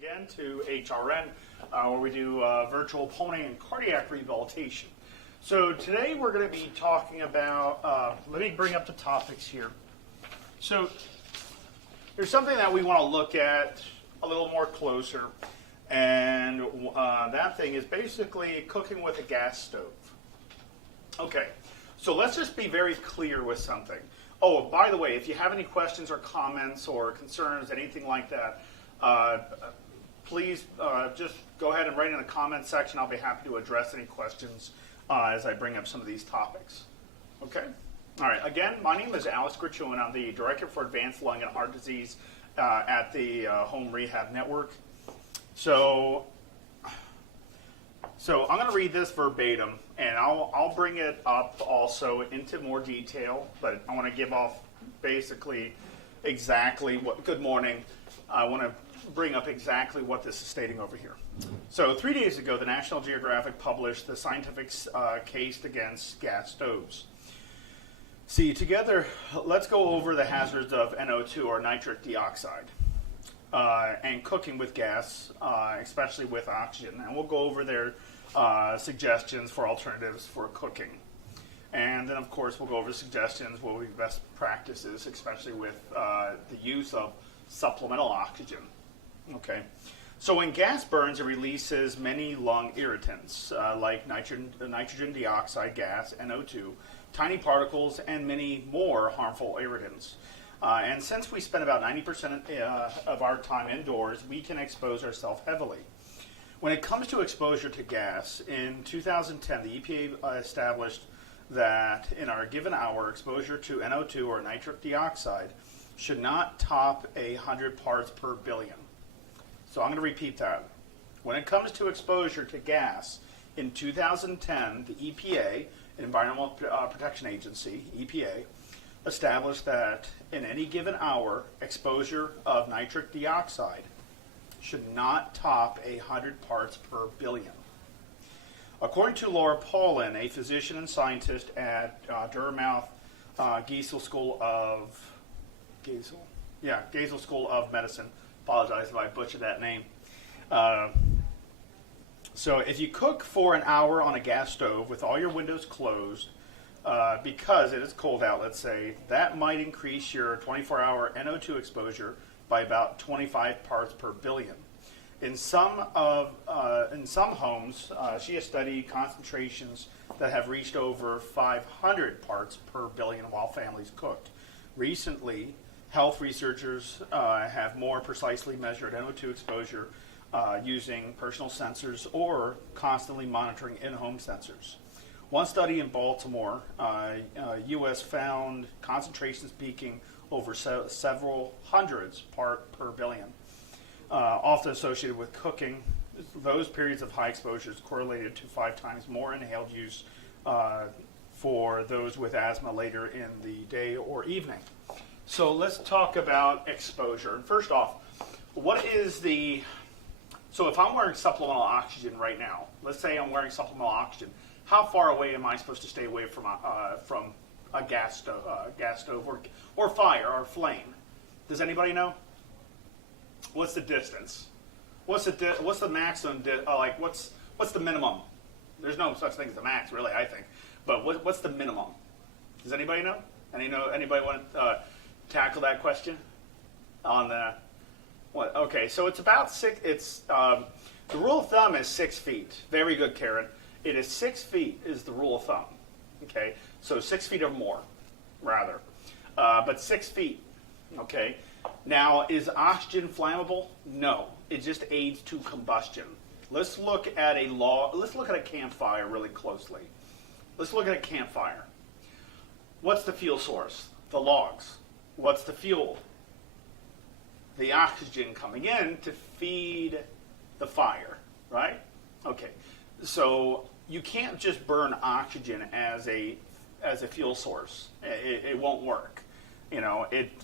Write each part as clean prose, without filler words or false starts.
again to HRN, where we do virtual pulmonary and cardiac rehabilitation. So today we're going to be talking about, let me bring up the topics here. So there's something that we want to look at a little more closer, and that thing is basically cooking with a gas stove. Okay, so let's just be very clear with something. Oh, by the way, if you have any questions or comments or concerns, anything like that, please just go ahead and write in the comments section. I'll be happy to address any questions as I bring up some of these topics. Okay? All right. Again, my name is Alex Grichuhin. I'm the Director for Advanced Lung and Heart Disease at the Home Rehab Network. So I'm going to read this verbatim, and I'll bring it up also into more detail, but I want to give off basically exactly what, good morning, I want to bring up exactly what this is stating over here. So 3 days ago, the National Geographic published the scientific case against gas stoves. See, together, let's go over the hazards of NO2 or nitric dioxide. And cooking with gas, especially with oxygen. And we'll go over their suggestions for alternatives for cooking. And then, of course, we'll go over suggestions, what would be best practices, especially with the use of supplemental oxygen. Okay. So when gas burns, it releases many lung irritants, like nitrogen dioxide gas, NO2, tiny particles, and many more harmful irritants. And since we spend about 90% of our time indoors, we can expose ourselves heavily. When it comes to exposure to gas, in 2010, the EPA established that in our given hour, exposure to NO2 or nitric dioxide should not top 100 parts per billion. So I'm going to repeat that. When it comes to exposure to gas, in 2010, the EPA, Environmental Protection Agency, EPA, established that in any given hour, exposure of nitric dioxide should not top 100 parts per billion. According to Laura Paulin, a physician and scientist at Dartmouth Geisel School of Medicine. Apologize if I butchered that name. So if you cook for an hour on a gas stove with all your windows closed, because it is cold out, let's say, that might increase your 24-hour NO2 exposure by about 25 parts per billion. In some homes, she has studied concentrations that have reached over 500 parts per billion while families cooked. Recently, health researchers have more precisely measured NO2 exposure using personal sensors or constantly monitoring in-home sensors. One study in Baltimore, U.S. found concentrations peaking over several hundreds part per billion, often associated with cooking. Those periods of high exposures correlated to 5 times more inhaled use for those with asthma later in the day or evening. So let's talk about exposure. And first off, so if I'm wearing supplemental oxygen right now, let's say I'm wearing supplemental oxygen, how far away am I supposed to stay away from a gas stove or fire or flame? Does anybody know? What's the distance? What's the maximum? What's the minimum? There's no such thing as the max, really, I think. But what's the minimum? Does anybody know? Anybody want to tackle that question? On the what? Okay, so it's about 6. It's the rule of thumb is 6 feet. Very good, Karen. It is 6 feet is the rule of thumb. Okay, so 6 feet or more, rather, but 6 feet. Okay. Now, is oxygen flammable? No, it just aids to combustion. Let's look at a campfire really closely. Let's look at a campfire. What's the fuel source? The logs. What's the fuel? The oxygen coming in to feed the fire, right? Okay. So you can't just burn oxygen as a fuel source. It won't work.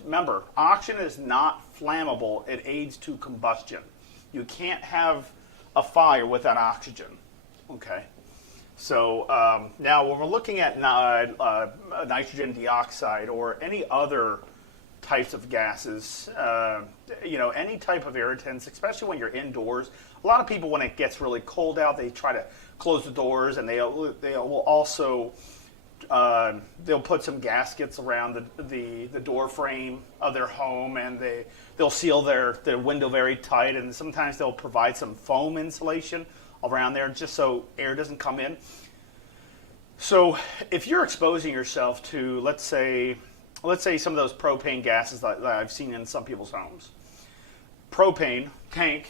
Remember, oxygen is not flammable. It aids to combustion. You can't have a fire without oxygen. Okay. So now when we're looking at nitrogen dioxide or any other types of gases, any type of irritants, especially when you're indoors. A lot of people, when it gets really cold out, they try to close the doors, and they will also they'll put some gaskets around the door frame of their home, and they'll seal their window very tight, and sometimes they'll provide some foam insulation around there just so air doesn't come in. So if you're exposing yourself to, let's say some of those propane gases that I've seen in some people's homes, propane tank,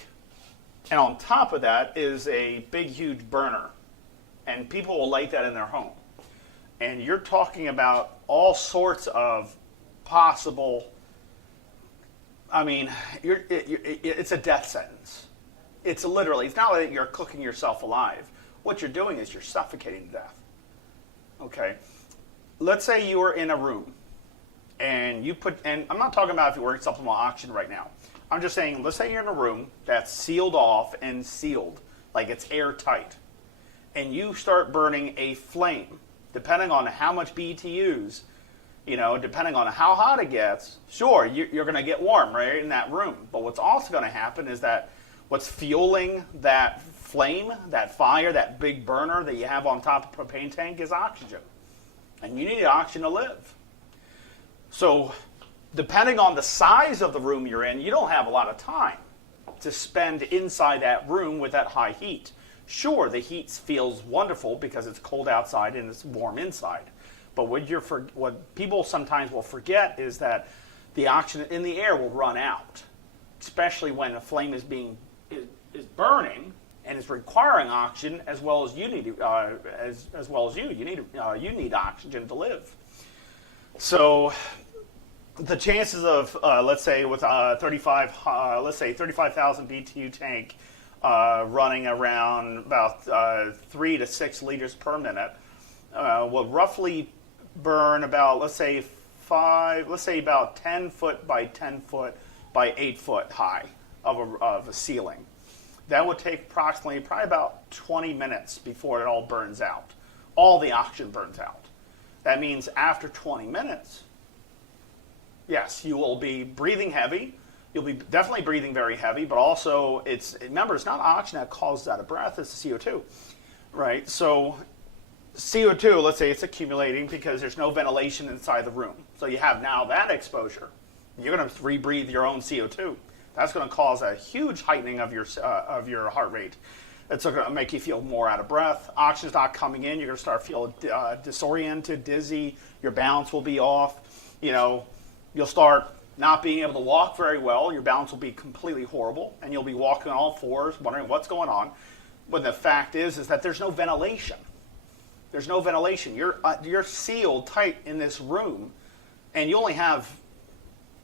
and on top of that is a big, huge burner, and people will light that in their home. And you're talking about all sorts of possible, it's a death sentence. It's not that you're cooking yourself alive. What you're doing is you're suffocating to death. Okay? Let's say you are in a room, and I'm not talking about if you're wearing supplemental oxygen right now. I'm just saying, let's say you're in a room that's sealed off and sealed, like it's airtight, and you start burning a flame. Depending on how much BTUs, depending on how hot it gets, sure, you're going to get warm right in that room. But what's also going to happen is that what's fueling that flame, that fire, that big burner that you have on top of the propane tank is oxygen. And you need oxygen to live. So depending on the size of the room you're in, you don't have a lot of time to spend inside that room with that high heat. Sure, the heat feels wonderful because it's cold outside and it's warm inside. But what people sometimes will forget is that the oxygen in the air will run out, especially when a flame is burning and is requiring oxygen as well as you need as well as you. You need oxygen to live. So the chances of let's say with 35,000 BTU tank running around about 3 to 6 liters per minute will roughly burn about let's say about 10 foot by 10 foot by 8 foot high of a ceiling. That would take probably about 20 minutes before it all burns out. All the oxygen burns out. That means after 20 minutes, yes, you will be breathing heavy. You'll be definitely breathing very heavy, but also remember, it's not oxygen that causes out of breath, it's the CO2, right? So CO2, let's say it's accumulating because there's no ventilation inside the room. So you have now that exposure. You're going to rebreathe your own CO2. That's going to cause a huge heightening of your heart rate. It's going to make you feel more out of breath. Oxygen's not coming in. You're going to start feeling disoriented, dizzy. Your balance will be off. You'll start not being able to walk very well. Your balance will be completely horrible, and you'll be walking on all fours, wondering what's going on. When the fact is that there's no ventilation. There's no ventilation. You're sealed tight in this room, and you only have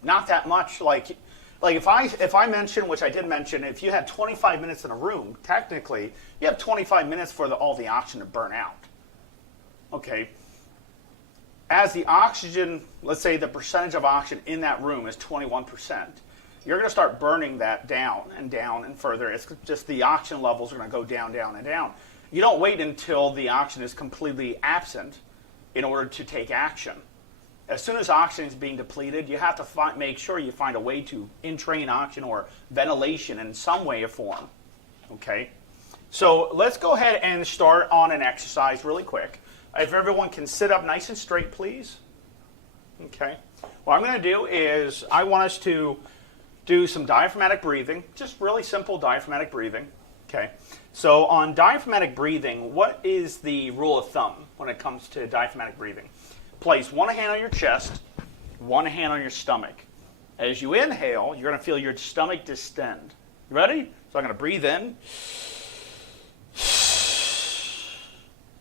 not that much. Like if I mention, which I did mention, if you had 25 minutes in a room, technically you have 25 minutes for all the oxygen to burn out. Okay. As the oxygen, let's say the percentage of oxygen in that room is 21%, you're going to start burning that down and further. It's just the oxygen levels are going to go down, down, and down. You don't wait until the oxygen is completely absent in order to take action. As soon as oxygen is being depleted, you have to make sure you find a way to entrain oxygen or ventilation in some way or form. Okay? So let's go ahead and start on an exercise really quick. If everyone can sit up nice and straight, please. Okay. What I'm going to do is I want us to do some diaphragmatic breathing, just really simple diaphragmatic breathing. Okay. So on diaphragmatic breathing, what is the rule of thumb when it comes to diaphragmatic breathing? Place one hand on your chest, one hand on your stomach. As you inhale, you're going to feel your stomach distend. You ready? So I'm going to breathe in.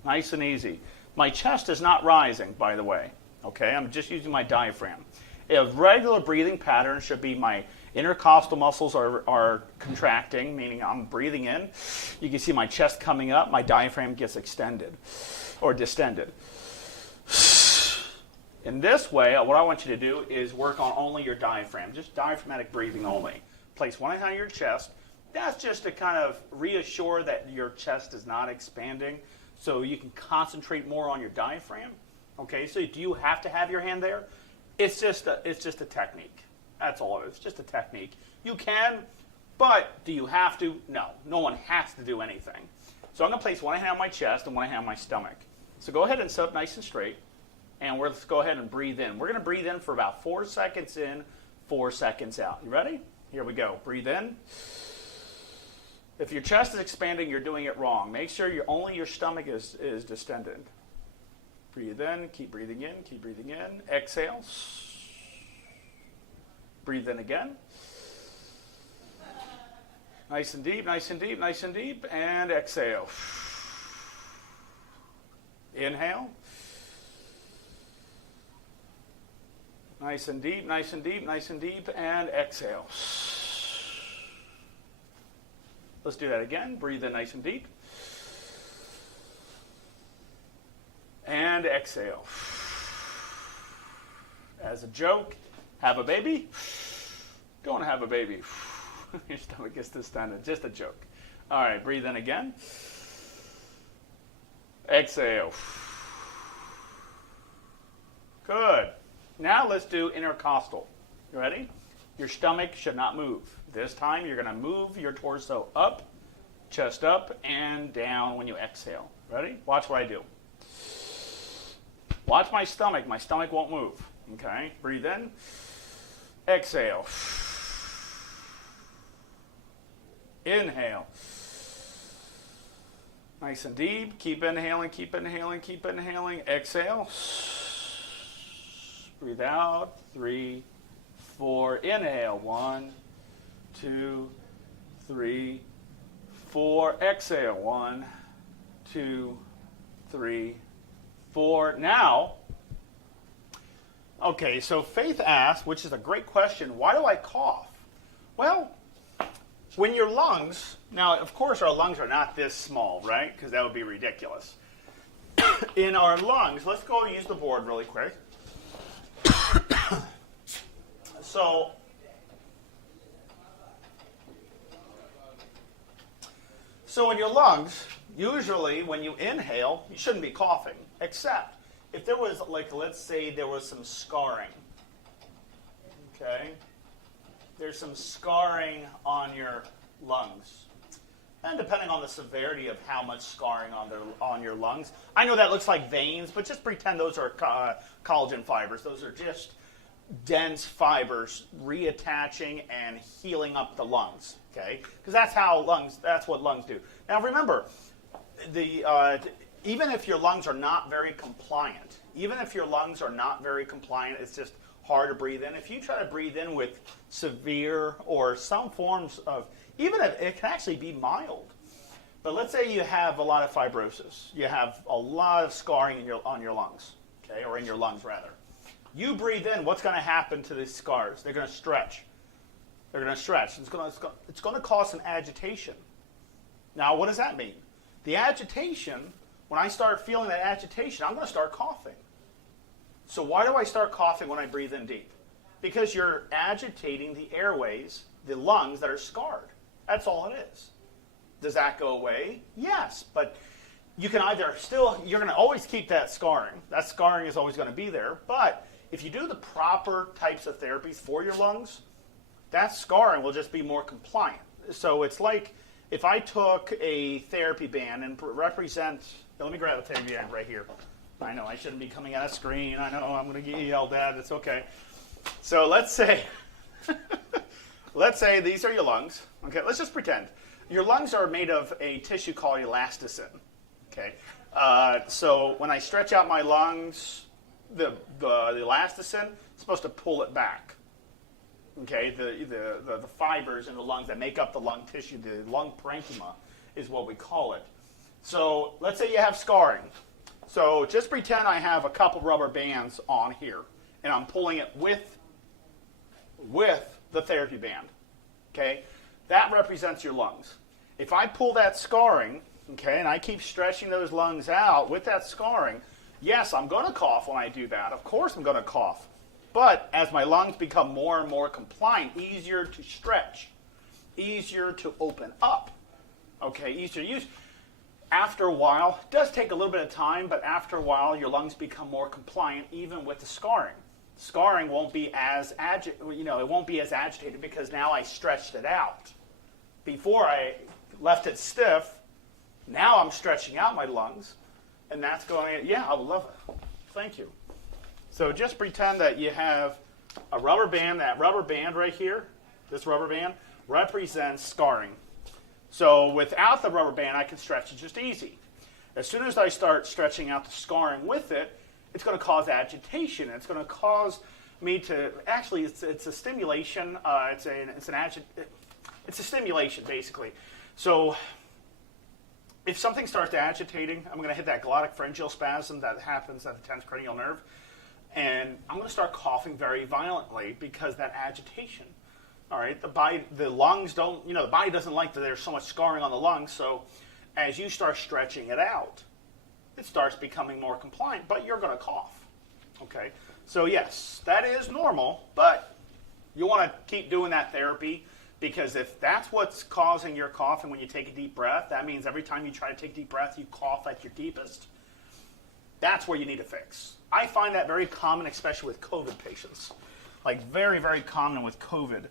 Nice and easy. My chest is not rising, by the way. Okay, I'm just using my diaphragm. A regular breathing pattern should be my intercostal muscles are contracting, meaning I'm breathing in. You can see my chest coming up. My diaphragm gets extended or distended. In this way, what I want you to do is work on only your diaphragm, just diaphragmatic breathing only. Place one hand on your chest. That's just to kind of reassure that your chest is not expanding, so you can concentrate more on your diaphragm. Okay, so do you have to have your hand there? It's just a technique. That's all it is. Just a technique. You can, but do you have to? No. No one has to do anything. So I'm going to place one hand on my chest and one hand on my stomach. So go ahead and sit up nice and straight. And let's go ahead and breathe in. We're going to breathe in for about 4 seconds in, 4 seconds out. You ready? Here we go. Breathe in. If your chest is expanding, you're doing it wrong. Make sure only your stomach is distended. Breathe in. Keep breathing in. Keep breathing in. Exhale. Breathe in again. Nice and deep, nice and deep, nice and deep. And exhale. Inhale. Nice and deep, nice and deep, nice and deep. And exhale. Let's do that again. Breathe in nice and deep. And exhale. As a joke, have a baby. Don't have a baby. Your stomach gets distended. Just a joke. All right, breathe in again. Exhale. Good. Now let's do intercostal. You ready? Your stomach should not move. This time you're going to move your torso up, chest up, and down when you exhale. Ready? Watch what I do. Watch my stomach. My stomach won't move. Okay? Breathe in. Exhale. Inhale. Nice and deep. Keep inhaling, keep inhaling, keep inhaling. Exhale. Breathe out. 3, 4. Inhale. 1, 2, 3, 4. Exhale. 1, 2, 3, 4. Now, okay, so Faith asked, which is a great question, why do I cough? Well, when your lungs, now of course our lungs are not this small, right? Because that would be ridiculous. In our lungs, let's go use the board really quick. So in your lungs, usually when you inhale, you shouldn't be coughing, except if there was, like, let's say there was some scarring. Okay? There's some scarring on your lungs. And depending on the severity of how much scarring on your lungs. I know that looks like veins, but just pretend those are collagen fibers. Those are just dense fibers reattaching and healing up the lungs. Okay? Because that's what lungs do. Now remember, even if your lungs are not very compliant, it's just hard to breathe in. If you try to breathe in with severe or some forms of, even if it can actually be mild, but let's say you have a lot of fibrosis, you have a lot of scarring on your lungs, okay, or in your lungs rather. You breathe in, what's going to happen to these scars? They're going to stretch. It's going to cause some agitation. Now, what does that mean? The agitation, when I start feeling that agitation, I'm going to start coughing. So why do I start coughing when I breathe in deep? Because you're agitating the airways, the lungs that are scarred. That's all it is. Does that go away? Yes, but you can you're going to always keep that scarring. That scarring is always going to be there, but if you do the proper types of therapies for your lungs, that scarring will just be more compliant. So it's like if I took a therapy band and let me grab a therapy band right here. I know I shouldn't be coming at a screen. I know I'm going to get yelled at. It's okay. So let's say these are your lungs. Okay, let's just pretend. Your lungs are made of a tissue called elasticin. Okay, so when I stretch out my lungs, the elasticin is supposed to pull it back. Okay, the fibers in the lungs that make up the lung tissue, the lung parenchyma, is what we call it. So let's say you have scarring. So just pretend I have a couple rubber bands on here, and I'm pulling it with the therapy band. Okay, that represents your lungs. If I pull that scarring, okay, and I keep stretching those lungs out with that scarring, yes, I'm going to cough when I do that. Of course I'm going to cough. But as my lungs become more and more compliant, easier to stretch, easier to open up, okay, easier to use. After a while, it does take a little bit of time, but after a while, your lungs become more compliant even with the scarring. scarring won't be as it won't be as agitated because now I stretched it out. Before I left it stiff, now I'm stretching out my lungs, and that's going, yeah, I would love it. Thank you. So just pretend that you have a rubber band. That rubber band right here, this rubber band, represents scarring. So without the rubber band, I can stretch it just easy. As soon as I start stretching out the scarring with it, it's going to cause agitation. It's going to cause me to, actually, it's a stimulation. It's a stimulation, basically. So if something starts agitating, I'm going to hit that glottic pharyngeal spasm that happens at the 10th cranial nerve, and I'm going to start coughing very violently because that agitation. All right, the lungs don't, the body doesn't like that there's so much scarring on the lungs, so as you start stretching it out, it starts becoming more compliant, but you're going to cough. Okay, so yes, that is normal, but you want to keep doing that therapy, because if that's what's causing your cough, and when you take a deep breath, that means every time you try to take a deep breath, you cough at your deepest. That's where you need to fix. I find that very common, especially with COVID patients. Like very, very common with COVID.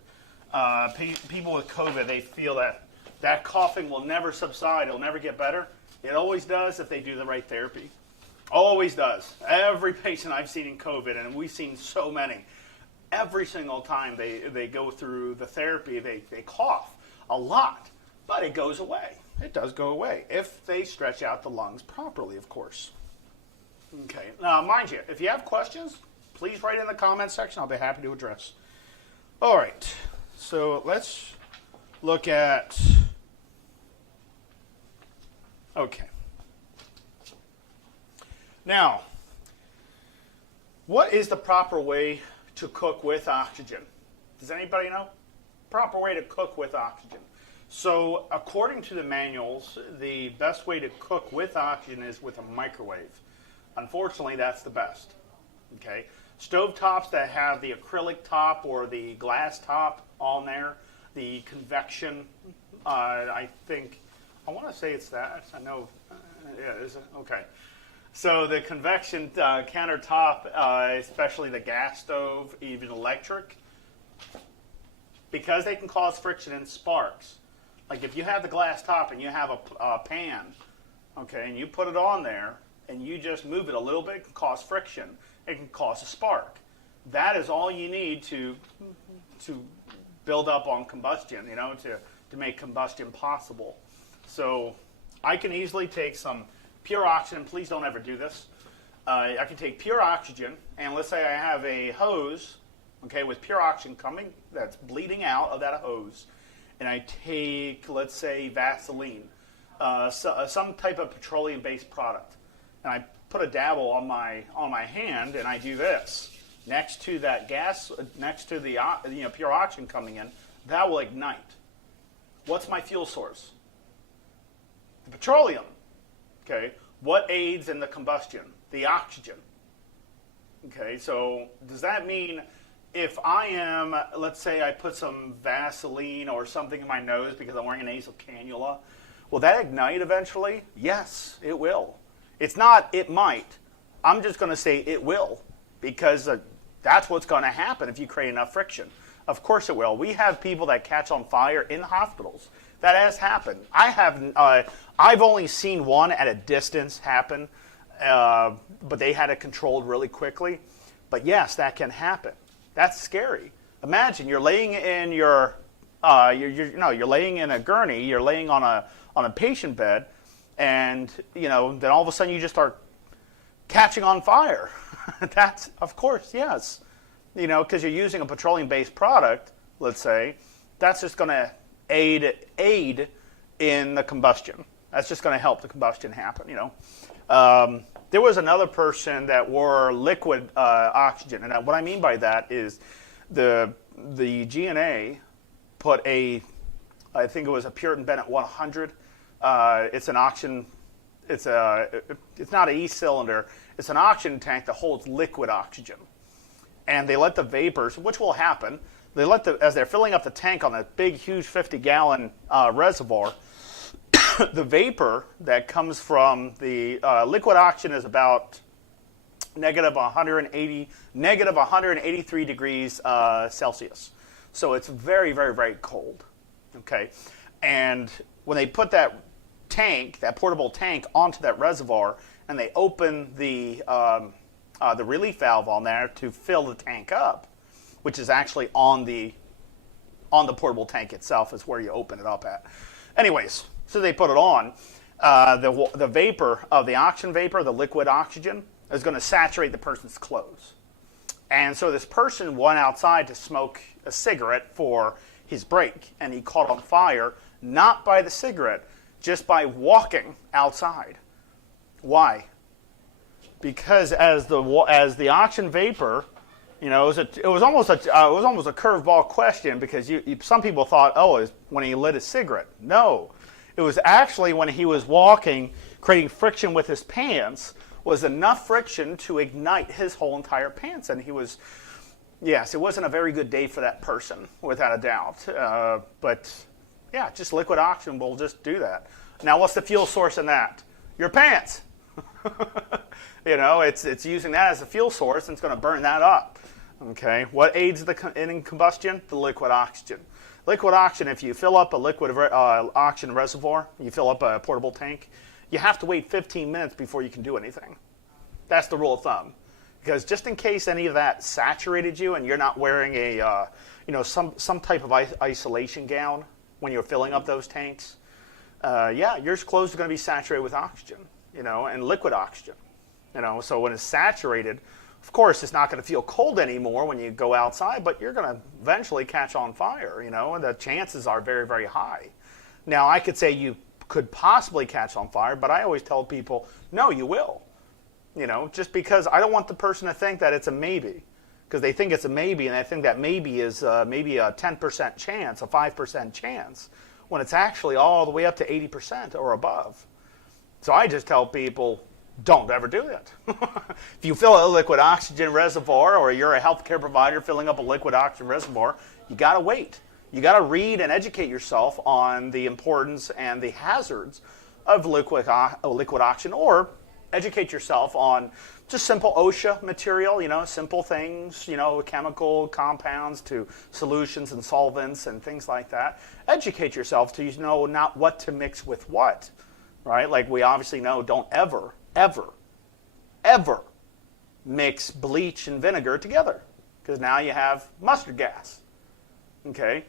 People with COVID, they feel that coughing will never subside. It'll never get better. It always does if they do the right therapy. Always does. Every patient I've seen in COVID, and we've seen so many, every single time they go through the therapy, they cough a lot, but it goes away. It does go away if they stretch out the lungs properly, of course. Okay. Now, mind you, if you have questions, please write in the comments section. I'll be happy to address. All right. So let's look at, okay. Now, what is the proper way to cook with oxygen? Does anybody know? Proper way to cook with oxygen. So according to the manuals, the best way to cook with oxygen is with a microwave. Unfortunately, that's the best. Okay. Stove tops that have the acrylic top or the glass top on there, the convection, I want to say it's that. I know, yeah, is it? Okay. So the convection countertop, especially the gas stove, even electric, because they can cause friction and sparks. Like if you have the glass top and you have a pan, okay, and you put it on there and you just move it a little bit, it can cause friction. It can cause a spark. That is all you need to build up on combustion, to make combustion possible. So I can easily take some pure oxygen. Please don't ever do this. I can take pure oxygen, and let's say I have a hose, okay, with pure oxygen coming, that's bleeding out of that hose, and I take, let's say, Vaseline, some type of petroleum-based product, and I put a dabble on my hand, and I do this next to that gas, next to the pure oxygen coming in. That will ignite. What's my fuel source? The petroleum. Okay. What aids in the combustion? The oxygen. Okay. So does that mean if I am, let's say I put some Vaseline or something in my nose because I'm wearing a nasal cannula, will that ignite eventually? Yes, it will. It's not, it might. I'm just going to say it will, because that's what's going to happen if you create enough friction. Of course it will. We have people that catch on fire in hospitals. That has happened. I've only seen one at a distance happen, but they had it controlled really quickly. But yes, that can happen. That's scary. Imagine you're laying in you're laying in a gurney. You're laying on a patient bed. And, then all of a sudden you just start catching on fire. That's, of course, yes. Because you're using a petroleum-based product, let's say, that's just going to aid in the combustion. That's just going to help the combustion happen, There was another person that wore liquid oxygen. And what I mean by that is the GNA put I think it was a Puritan Bennett 100. It's an oxygen. It's not an E-cylinder. It's an oxygen tank that holds liquid oxygen, and they let the vapors, which will happen. They let as they're filling up the tank on that big, huge 50-gallon reservoir. The vapor that comes from the liquid oxygen is about negative 180, negative 183 degrees Celsius. So it's very, very, very cold. Okay, and when they put that tank, that portable tank, onto that reservoir, and they open the relief valve on there to fill the tank up, which is actually on the portable tank itself, is where you open it up at. Anyways, so they put it on. The vapor of the oxygen vapor, the liquid oxygen, is going to saturate the person's clothes. And so this person went outside to smoke a cigarette for his break, and he caught on fire, not by the cigarette, just by walking outside. Why? Because as the oxygen vapor, it was almost a curveball question, because some people thought, oh, it was when he lit a cigarette. No, it was actually when he was walking, creating friction with his pants, was enough friction to ignite his whole entire pants, and he was. Yes, it wasn't a very good day for that person, without a doubt. But yeah, just liquid oxygen will just do that. Now, what's the fuel source in that? Your pants. It's using that as a fuel source, and it's going to burn that up. Okay, what aids in combustion? The liquid oxygen. Liquid oxygen, if you fill up a liquid oxygen reservoir, you fill up a portable tank, you have to wait 15 minutes before you can do anything. That's the rule of thumb. Because just in case any of that saturated you and you're not wearing some type of isolation gown when you're filling up those tanks, your clothes are going to be saturated with oxygen, and liquid oxygen. So when it's saturated, of course, it's not going to feel cold anymore when you go outside, but you're going to eventually catch on fire, and the chances are very, very high. Now, I could say you could possibly catch on fire, but I always tell people, no, you will. Just because I don't want the person to think that it's a maybe, because they think it's a maybe, and I think that maybe is maybe a 10% chance, a 5% chance, when it's actually all the way up to 80% or above. So I just tell people, don't ever do it. If you fill a liquid oxygen reservoir, or you're a healthcare provider filling up a liquid oxygen reservoir, you got to wait. You got to read and educate yourself on the importance and the hazards of liquid oxygen, or educate yourself on just simple OSHA material, simple things, chemical compounds to solutions and solvents and things like that. Educate yourself to know not what to mix with what, right? Like we obviously know, don't ever, ever, ever mix bleach and vinegar together, because now you have mustard gas, okay?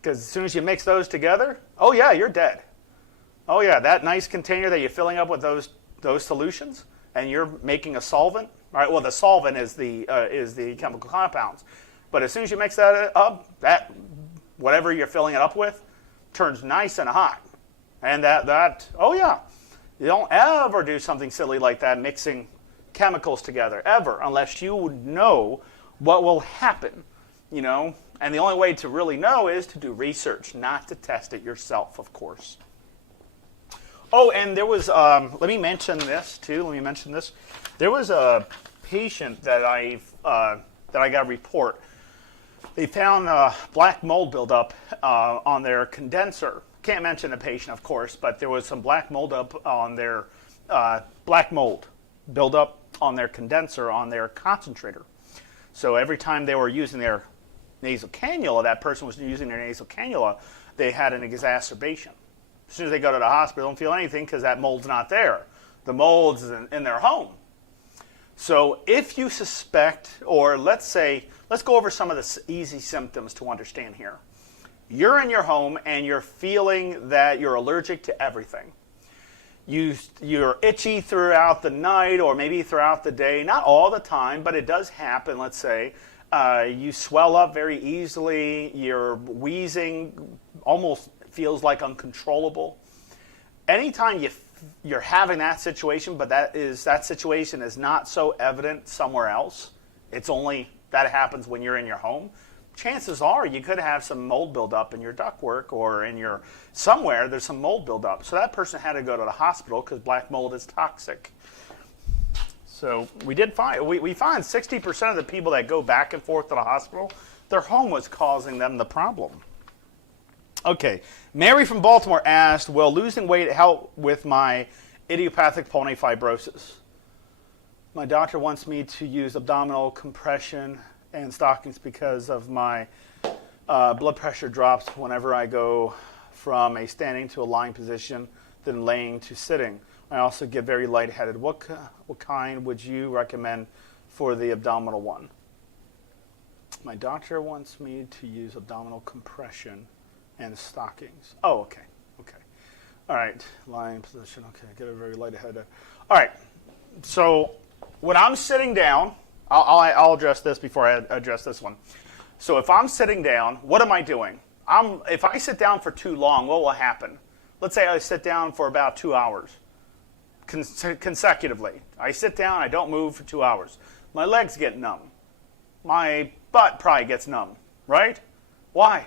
Because as soon as you mix those together, oh yeah, you're dead. Oh yeah, that nice container that you're filling up with those solutions, and you're making a solvent, right? Well, the solvent is the chemical compounds, but as soon as you mix that up, that whatever you're filling it up with turns nice and hot, and that oh yeah, you don't ever do something silly like that, mixing chemicals together ever, unless you would know what will happen, And the only way to really know is to do research, not to test it yourself, of course. Oh, and there was, let me mention this. There was a patient that I got a report. They found black mold buildup on their condenser. Can't mention the patient, of course, but there was some black mold up on their buildup on their condenser on their concentrator. So every time they were using their nasal cannula, that person was using their nasal cannula, they had an exacerbation. As soon as they go to the hospital, they don't feel anything because that mold's not there. The mold's in their home. So if you suspect, or let's go over some of the easy symptoms to understand here. You're in your home and you're feeling that you're allergic to everything. You're itchy throughout the night or maybe throughout the day. Not all the time, but it does happen, let's say. You swell up very easily. You're wheezing, almost feels like uncontrollable. Anytime you're having that situation, but that situation is not so evident somewhere else, it's only that happens when you're in your home, chances are you could have some mold buildup in your ductwork or somewhere there's some mold buildup. So that person had to go to the hospital because black mold is toxic. So we find 60% of the people that go back and forth to the hospital, their home was causing them the problem. Okay, Mary from Baltimore asked, will losing weight help with my idiopathic pulmonary fibrosis? My doctor wants me to use abdominal compression and stockings because of my blood pressure drops whenever I go from a standing to a lying position, then laying to sitting. I also get very lightheaded. What kind would you recommend for the abdominal one? My doctor wants me to use abdominal compression and stockings. Oh, okay. All right, lying position. Okay, I get a very lightheaded. All right, so when I'm sitting down, I'll address this before I address this one. So if I'm sitting down, what am I doing? If I sit down for too long, what will happen? Let's say I sit down for about 2 hours consecutively. I sit down, I don't move for 2 hours. My legs get numb. My butt probably gets numb, right? Why?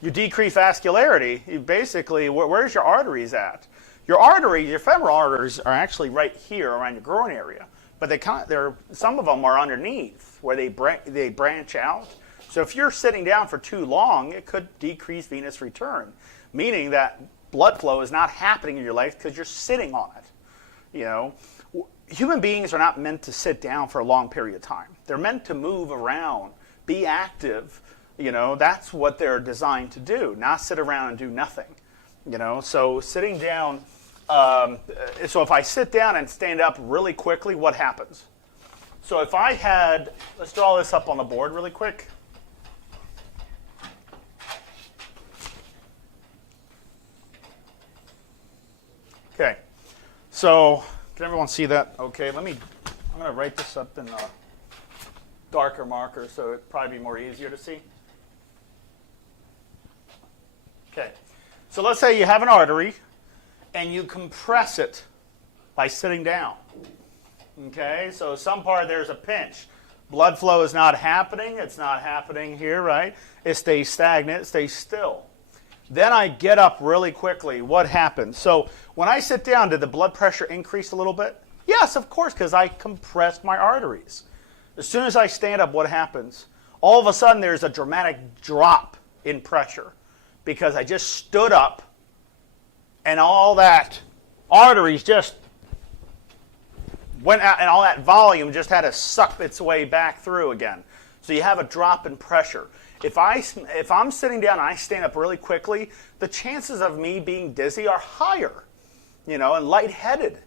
You decrease vascularity. You basically, where's your arteries at? Your femoral arteries are actually right here around your groin area, but some of them are underneath where they branch out. So if you're sitting down for too long, it could decrease venous return, meaning that blood flow is not happening in your legs because you're sitting on it. Human beings are not meant to sit down for a long period of time. They're meant to move around, be active. That's what they're designed to do, not sit around and do nothing. So sitting down, so if I sit down and stand up really quickly, what happens? So if I had, let's draw this up on the board really quick. Okay, so can everyone see that? Okay, I'm going to write this up in a darker marker so it'd probably be more easier to see. Okay, so let's say you have an artery and you compress it by sitting down. Okay, so some part there's a pinch. Blood flow is not happening. It's not happening here, right? It stays stagnant, it stays still. Then I get up really quickly. What happens? So when I sit down, did the blood pressure increase a little bit? Yes, of course, because I compressed my arteries. As soon as I stand up, what happens? All of a sudden, there's a dramatic drop in pressure because I just stood up and all that arteries just went out and all that volume just had to suck its way back through again. So you have a drop in pressure. If I'm sitting down and I stand up really quickly, the chances of me being dizzy are higher, and lightheaded.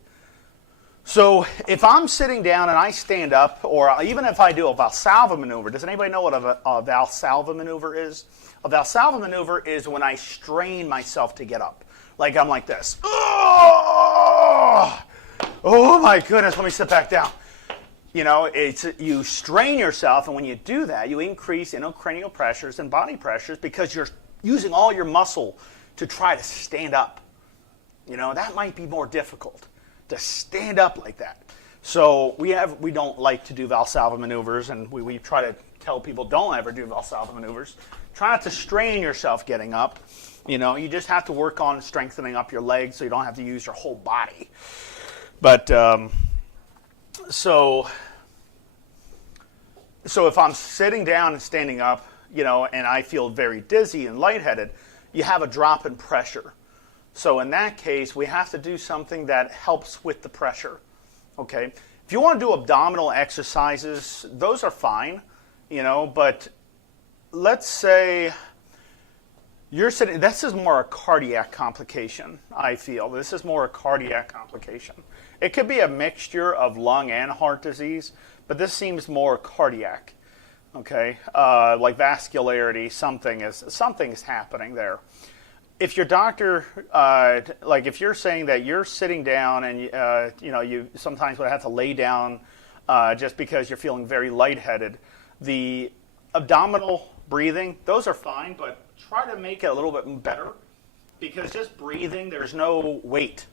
So if I'm sitting down and I stand up, or even if I do a Valsalva maneuver, does anybody know what a Valsalva maneuver is? A Valsalva maneuver is when I strain myself to get up. Like I'm like this. Oh my goodness, let me sit back down. You strain yourself, and when you do that, you increase intracranial pressures and body pressures because you're using all your muscle to try to stand up. That might be more difficult to stand up like that. So we don't like to do Valsalva maneuvers, and we try to tell people don't ever do Valsalva maneuvers. Try not to strain yourself getting up. You just have to work on strengthening up your legs so you don't have to use your whole body. But So if I'm sitting down and standing up, and I feel very dizzy and lightheaded, you have a drop in pressure. So in that case, we have to do something that helps with the pressure. Okay? If you want to do abdominal exercises, those are fine, but let's say you're sitting, this is more a cardiac complication, I feel. This is more a cardiac complication. It could be a mixture of lung and heart disease, but this seems more cardiac, okay? Like vascularity, something is happening there. If your doctor, if you're saying that you're sitting down and you sometimes would have to lay down just because you're feeling very lightheaded, the abdominal breathing, those are fine, but try to make it a little bit better because just breathing, there's no weight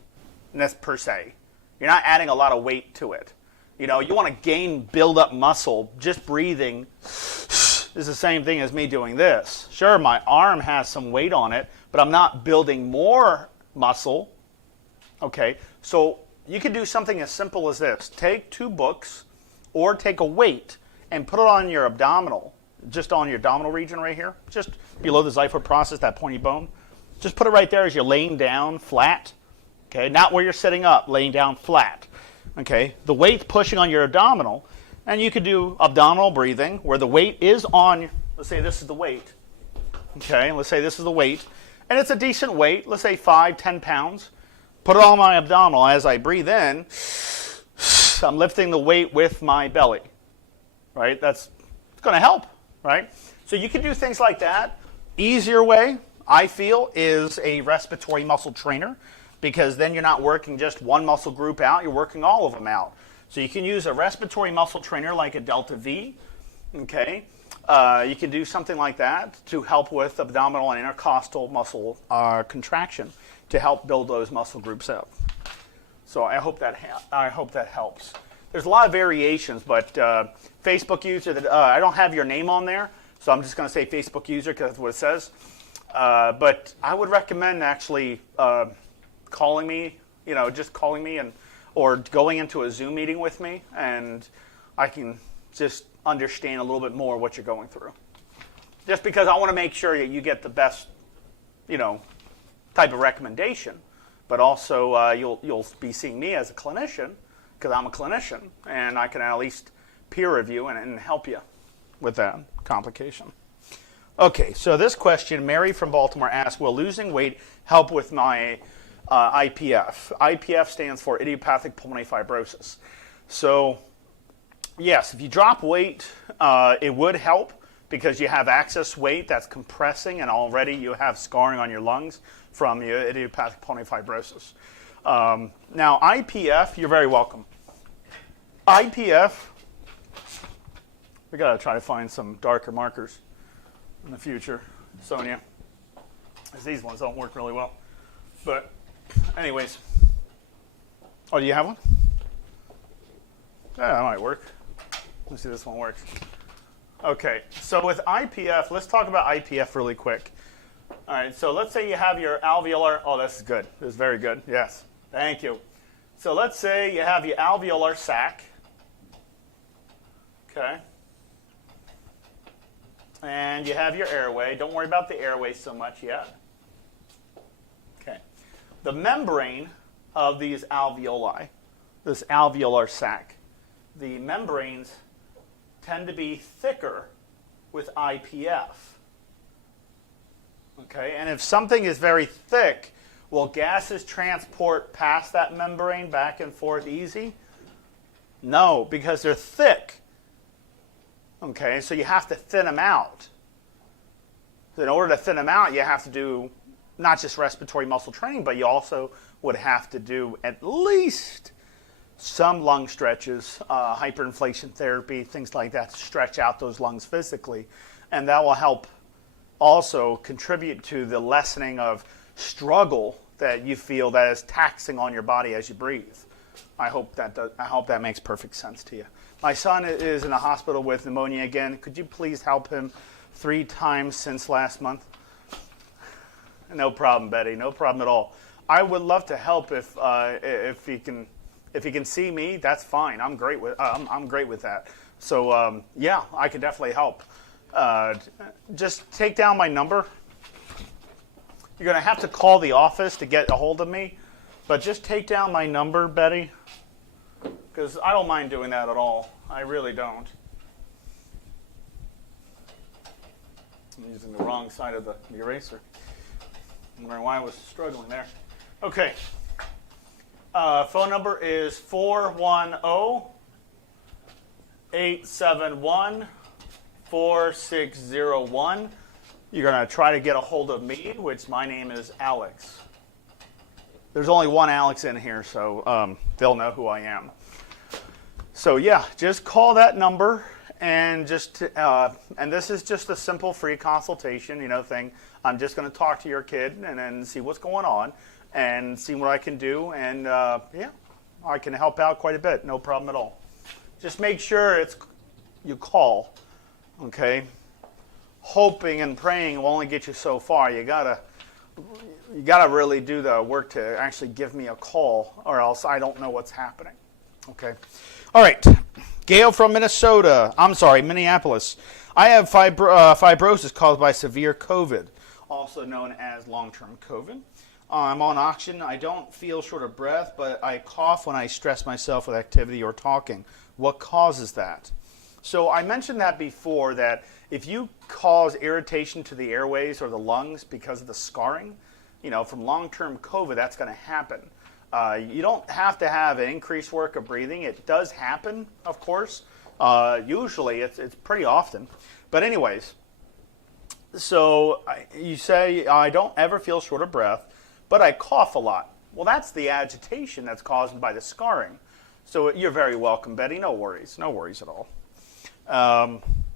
per se. You're not adding a lot of weight to it. You want to build up muscle. Just breathing is the same thing as me doing this. Sure, my arm has some weight on it, but I'm not building more muscle. Okay, so you can do something as simple as this. Take 2 books or take a weight and put it on your abdominal, just on your abdominal region right here, just below the xiphoid process, that pointy bone. Just put it right there as you're laying down flat. Okay, not where you're sitting up, laying down flat. Okay, the weight pushing on your abdominal, and you could do abdominal breathing where the weight is on, let's say this is the weight. Okay, let's say this is the weight, and it's a decent weight, let's say 5-10 pounds. Put it on my abdominal as I breathe in. I'm lifting the weight with my belly, right? It's going to help, right? So you can do things like that. Easier way, I feel, is a respiratory muscle trainer, because then you're not working just one muscle group out, you're working all of them out. So you can use a respiratory muscle trainer like a Delta V, okay? You can do something like that to help with abdominal and intercostal muscle contraction to help build those muscle groups up. So I hope that helps. There's a lot of variations, but Facebook user, I don't have your name on there, so I'm just going to say Facebook user because that's what it says. But I would recommend actually calling me, just calling me or going into a Zoom meeting with me, and I can just understand a little bit more what you're going through. Just because I want to make sure that you get the best, type of recommendation, but also you'll be seeing me as a clinician, because I'm a clinician, and I can at least peer review and help you with that complication. Okay, so this question, Mary from Baltimore asked, will losing weight help with my IPF? IPF stands for idiopathic pulmonary fibrosis. So, yes, if you drop weight, it would help because you have excess weight that's compressing, and already you have scarring on your lungs from your idiopathic pulmonary fibrosis. Now, IPF, you're very welcome. IPF, we got to try to find some darker markers in the future, Sonia, because these ones don't work really well. But anyways, do you have one? Yeah, that might work. Let's see if this one works. Okay, so with IPF, let's talk about IPF really quick. All right, so let's say you have your alveolar, this is good. This is very good, yes. Thank you. So let's say you have your alveolar sac, okay? And you have your airway. Don't worry about the airway so much yet. Okay. The membrane of these alveoli, this alveolar sac, the membranes tend to be thicker with IPF. Okay, and if something is very thick, will gases transport past that membrane back and forth easy? No, because they're thick. Okay, so you have to thin them out. So in order to thin them out, you have to do not just respiratory muscle training, but you also would have to do at least some lung stretches, hyperinflation therapy, things like that, to stretch out those lungs physically. And that will help also contribute to the lessening of struggle that you feel that is taxing on your body as you breathe. I hope that makes perfect sense to you. My son is in the hospital with pneumonia again. Could you please help him 3 times since last month? No problem, Betty. No problem at all. I would love to help if he can see me. That's fine. I'm great with that. So yeah, I can definitely help. Just take down my number. You're going to have to call the office to get a hold of me, but just take down my number, Betty, because I don't mind doing that at all. I really don't. I'm using the wrong side of the eraser. I'm wondering why I was struggling there. Okay. Phone number is 410-871-4601. You're going to try to get a hold of me, which my name is Alex. There's only one Alex in here, so they'll know who I am. So yeah, just call that number, and and this is just a simple free consultation, thing. I'm just going to talk to your kid and then see what's going on and see what I can do, and yeah, I can help out quite a bit, no problem at all. Just make sure you call, okay? Hoping and praying will only get you so far. You gotta really do the work to actually give me a call, or else I don't know what's happening. Okay. All right. Gail from Minneapolis. I have fibrosis caused by severe COVID, also known as long-term COVID. I'm on oxygen. I don't feel short of breath, but I cough when I stress myself with activity or talking. What causes that? So I mentioned that before, that if you cause irritation to the airways or the lungs because of the scarring, from long-term COVID, that's going to happen. You don't have to have an increased work of breathing. It does happen, of course. Usually, it's pretty often. But anyways, so you say, I don't ever feel short of breath, but I cough a lot. Well, that's the agitation that's caused by the scarring. So you're very welcome, Betty. No worries at all.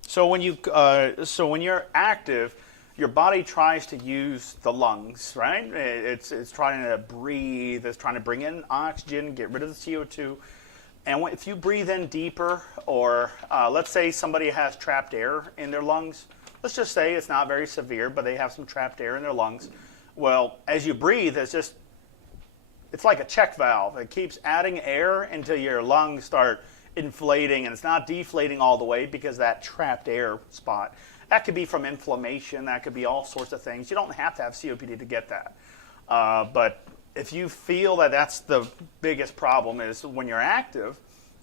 So when you're active, your body tries to use the lungs, right? It's trying to breathe. It's trying to bring in oxygen, get rid of the CO2. And if you breathe in deeper, or let's say somebody has trapped air in their lungs. Let's just say it's not very severe, but they have some trapped air in their lungs. Well, as you breathe, it's like a check valve. It keeps adding air until your lungs start inflating, and it's not deflating all the way because that trapped air spot. That could be from inflammation. That could be all sorts of things. You don't have to have COPD to get that. But if you feel that that's the biggest problem is when you're active,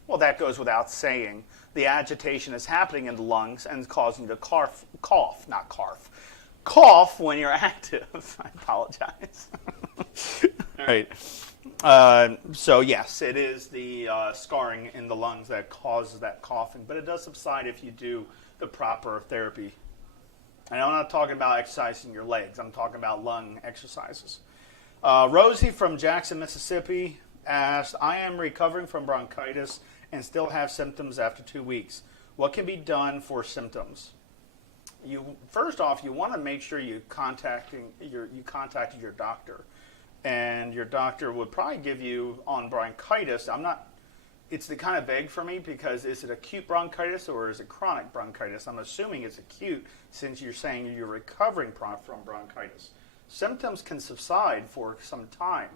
well, that goes without saying. The agitation is happening in the lungs and is causing you to cough when you're active. I apologize. All right. So yes, it is the scarring in the lungs that causes that coughing, but it does subside if you do the proper therapy. And I'm not talking about exercising your legs. I'm talking about lung exercises. Rosie from Jackson, Mississippi asked, I am recovering from bronchitis and still have symptoms after 2 weeks. What can be done for symptoms? First off, you want to make sure you contacted your doctor. And your doctor would probably give you on bronchitis. It's the kind of vague for me because is it acute bronchitis or is it chronic bronchitis? I'm assuming it's acute since you're saying you're recovering from bronchitis. Symptoms can subside for some time.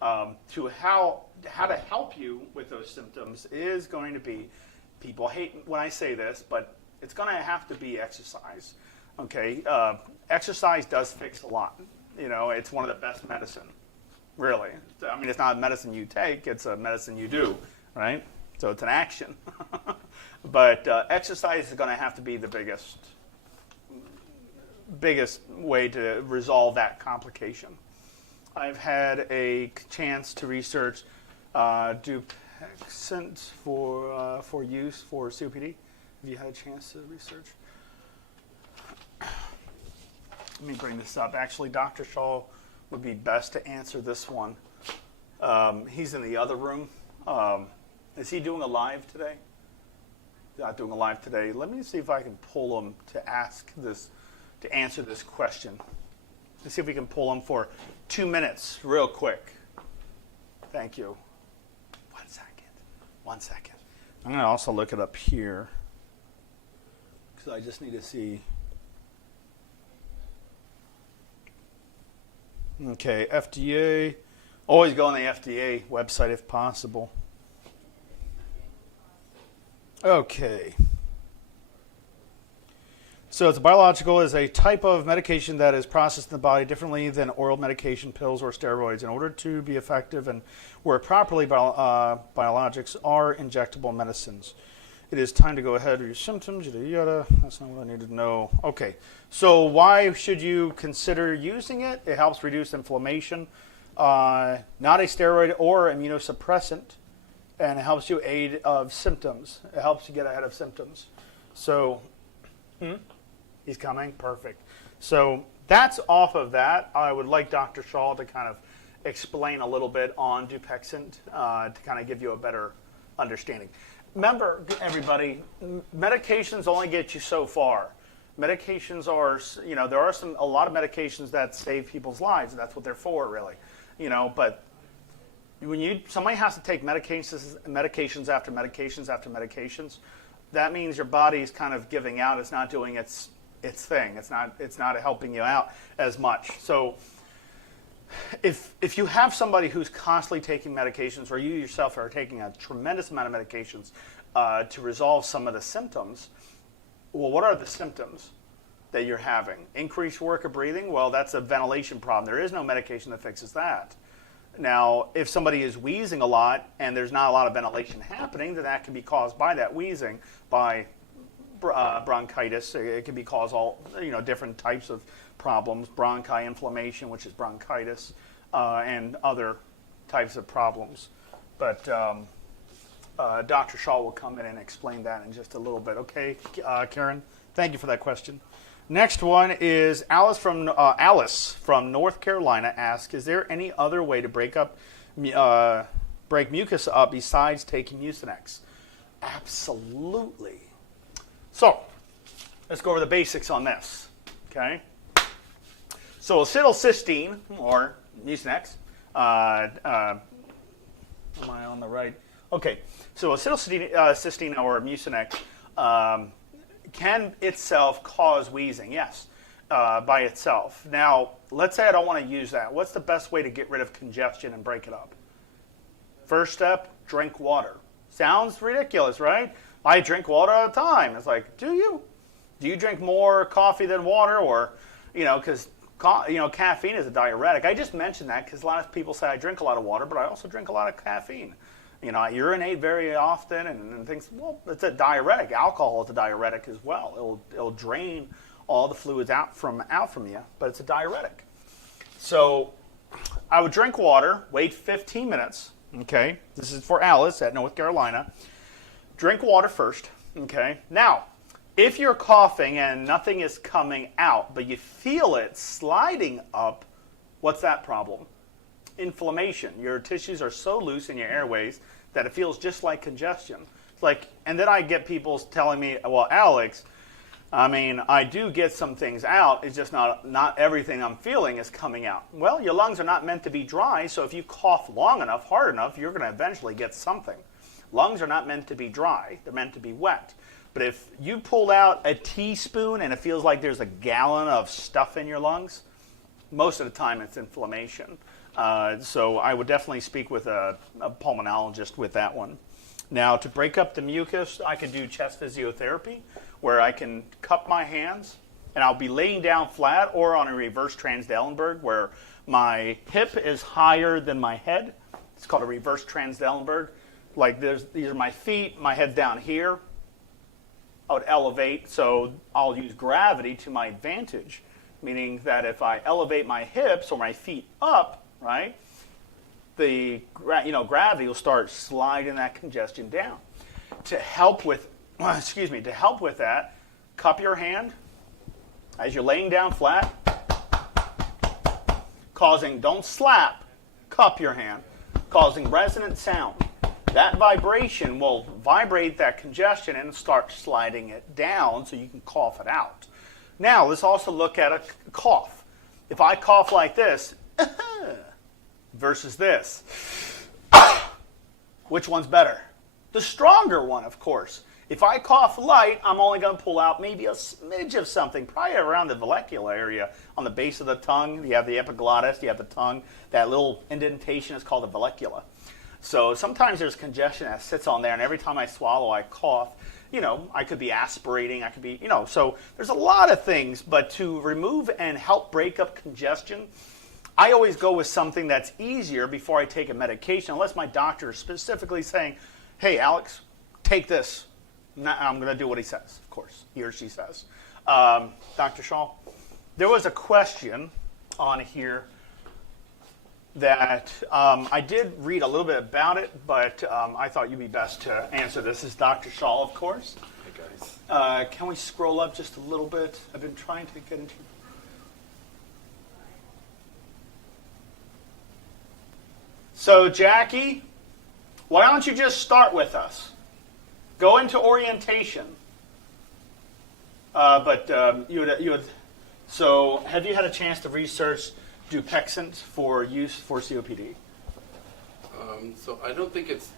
How to help you with those symptoms is going to be, people hate when I say this, but it's going to have to be exercise. Okay, exercise does fix a lot. It's one of the best medicine. Really. I mean, it's not a medicine you take, it's a medicine you do, right? So it's an action. But exercise is going to have to be the biggest way to resolve that complication. I've had a chance to research Dupixent for use for COPD. Have you had a chance to research? Let me bring this up. Actually, Dr. Shaw would be best to answer this one. He's in the other room. Is he doing a live today? Not doing a live today. Let me see if I can pull him to answer this question. Let's see if we can pull him for 2 minutes, real quick. Thank you. 1 second. I'm going to also look it up here because I just need to see. Okay, FDA. Always go on the FDA website if possible. Okay. So it's biological is a type of medication that is processed in the body differently than oral medication, pills, or steroids. In order to be effective and work properly, biologics are injectable medicines. It is time to go ahead with your symptoms, yada, yada. That's not what I needed to know. Okay, so why should you consider using it? It helps reduce inflammation. Not a steroid or immunosuppressant, and it helps you aid of symptoms. It helps you get ahead of symptoms. So, he's coming? Perfect. So that's off of that. I would like Dr. Shaw to kind of explain a little bit on Dupixent to kind of give you a better understanding. Remember, everybody, medications only get you so far. Medications are, there are a lot of medications that save people's lives, and that's what they're for, really. But when somebody has to take medications after medications after medications, that means your body's kind of giving out. It's not doing its thing. It's not helping you out as much. So if you have somebody who's constantly taking medications, or you yourself are taking a tremendous amount of medications to resolve some of the symptoms, well, what are the symptoms? that you're having. Increased work of breathing, well, that's a ventilation problem. There is no medication that fixes that. Now, if somebody is wheezing a lot and there's not a lot of ventilation happening, then that can be caused by that wheezing, by bronchitis. It can be caused all different types of problems, bronchi inflammation, which is bronchitis, and other types of problems. But Dr. Shaw will come in and explain that in just a little bit. Okay, Karen, thank you for that question. Next one is Alice from North Carolina asks, is there any other way to break mucus up besides taking Mucinex? Absolutely. So, let's go over the basics on this, okay? So acetylcysteine, or Mucinex, am I on the right? Okay, so acetylcysteine or Mucinex can itself cause wheezing, yes, by itself. Now, let's say I don't want to use that. What's the best way to get rid of congestion and break it up? First step, drink water. Sounds ridiculous, right? I drink water all the time. It's like, do you? Do you drink more coffee than water? Or, because caffeine is a diuretic. I just mentioned that because a lot of people say I drink a lot of water, but I also drink a lot of caffeine. I urinate very often and things. Well, it's a diuretic. Alcohol is a diuretic as well. It'll drain all the fluids out from you, but it's a diuretic. So I would drink water, wait 15 minutes. Okay, this is for Alice at North Carolina. Drink water first. Okay, now if you're coughing and nothing is coming out, but you feel it sliding up, what's that problem? Inflammation. Your tissues are so loose in your airways that it feels just like congestion. It's like, and then I get people telling me, well, Alex, I do get some things out. It's just not everything I'm feeling is coming out. Well, your lungs are not meant to be dry, so if you cough long enough, hard enough, you're going to eventually get something. Lungs are not meant to be dry. They're meant to be wet. But if you pull out a teaspoon and it feels like there's a gallon of stuff in your lungs, most of the time it's inflammation. So I would definitely speak with a pulmonologist with that one. Now, to break up the mucus, I can do chest physiotherapy, where I can cup my hands, and I'll be laying down flat or on a reverse Transdellenberg, where my hip is higher than my head. It's called a reverse Transdellenberg. Like these are my feet, my head's down here. I would elevate, so I'll use gravity to my advantage, meaning that if I elevate my hips or my feet up, right, the gravity will start sliding that congestion down. To help with that, cup your hand as you're laying down flat, don't slap, cup your hand, causing resonant sound. That vibration will vibrate that congestion and start sliding it down so you can cough it out. Now, let's also look at a cough. If I cough like this, versus this, which one's better? The stronger one, of course. If I cough light, I'm only going to pull out maybe a smidge of something, probably around the vallecula area, on the base of the tongue. You have the epiglottis, you have the tongue. That little indentation is called the vallecula. So sometimes there's congestion that sits on there, and every time I swallow, I cough. I could be aspirating, I could be, so there's a lot of things, but to remove and help break up congestion, I always go with something that's easier before I take a medication, unless my doctor is specifically saying, hey, Alex, take this. I'm going to do what he says, of course, he or she says. Dr. Shaw, there was a question on here that I did read a little bit about it, but I thought you'd be best to answer this. This is Dr. Shaw, of course. Hey, guys. Can we scroll up just a little bit? I've been trying to get into... So, Jackie, why don't you just start with us? Go into orientation. So, have you had a chance to research Dupixent for use for COPD? So I don't think it's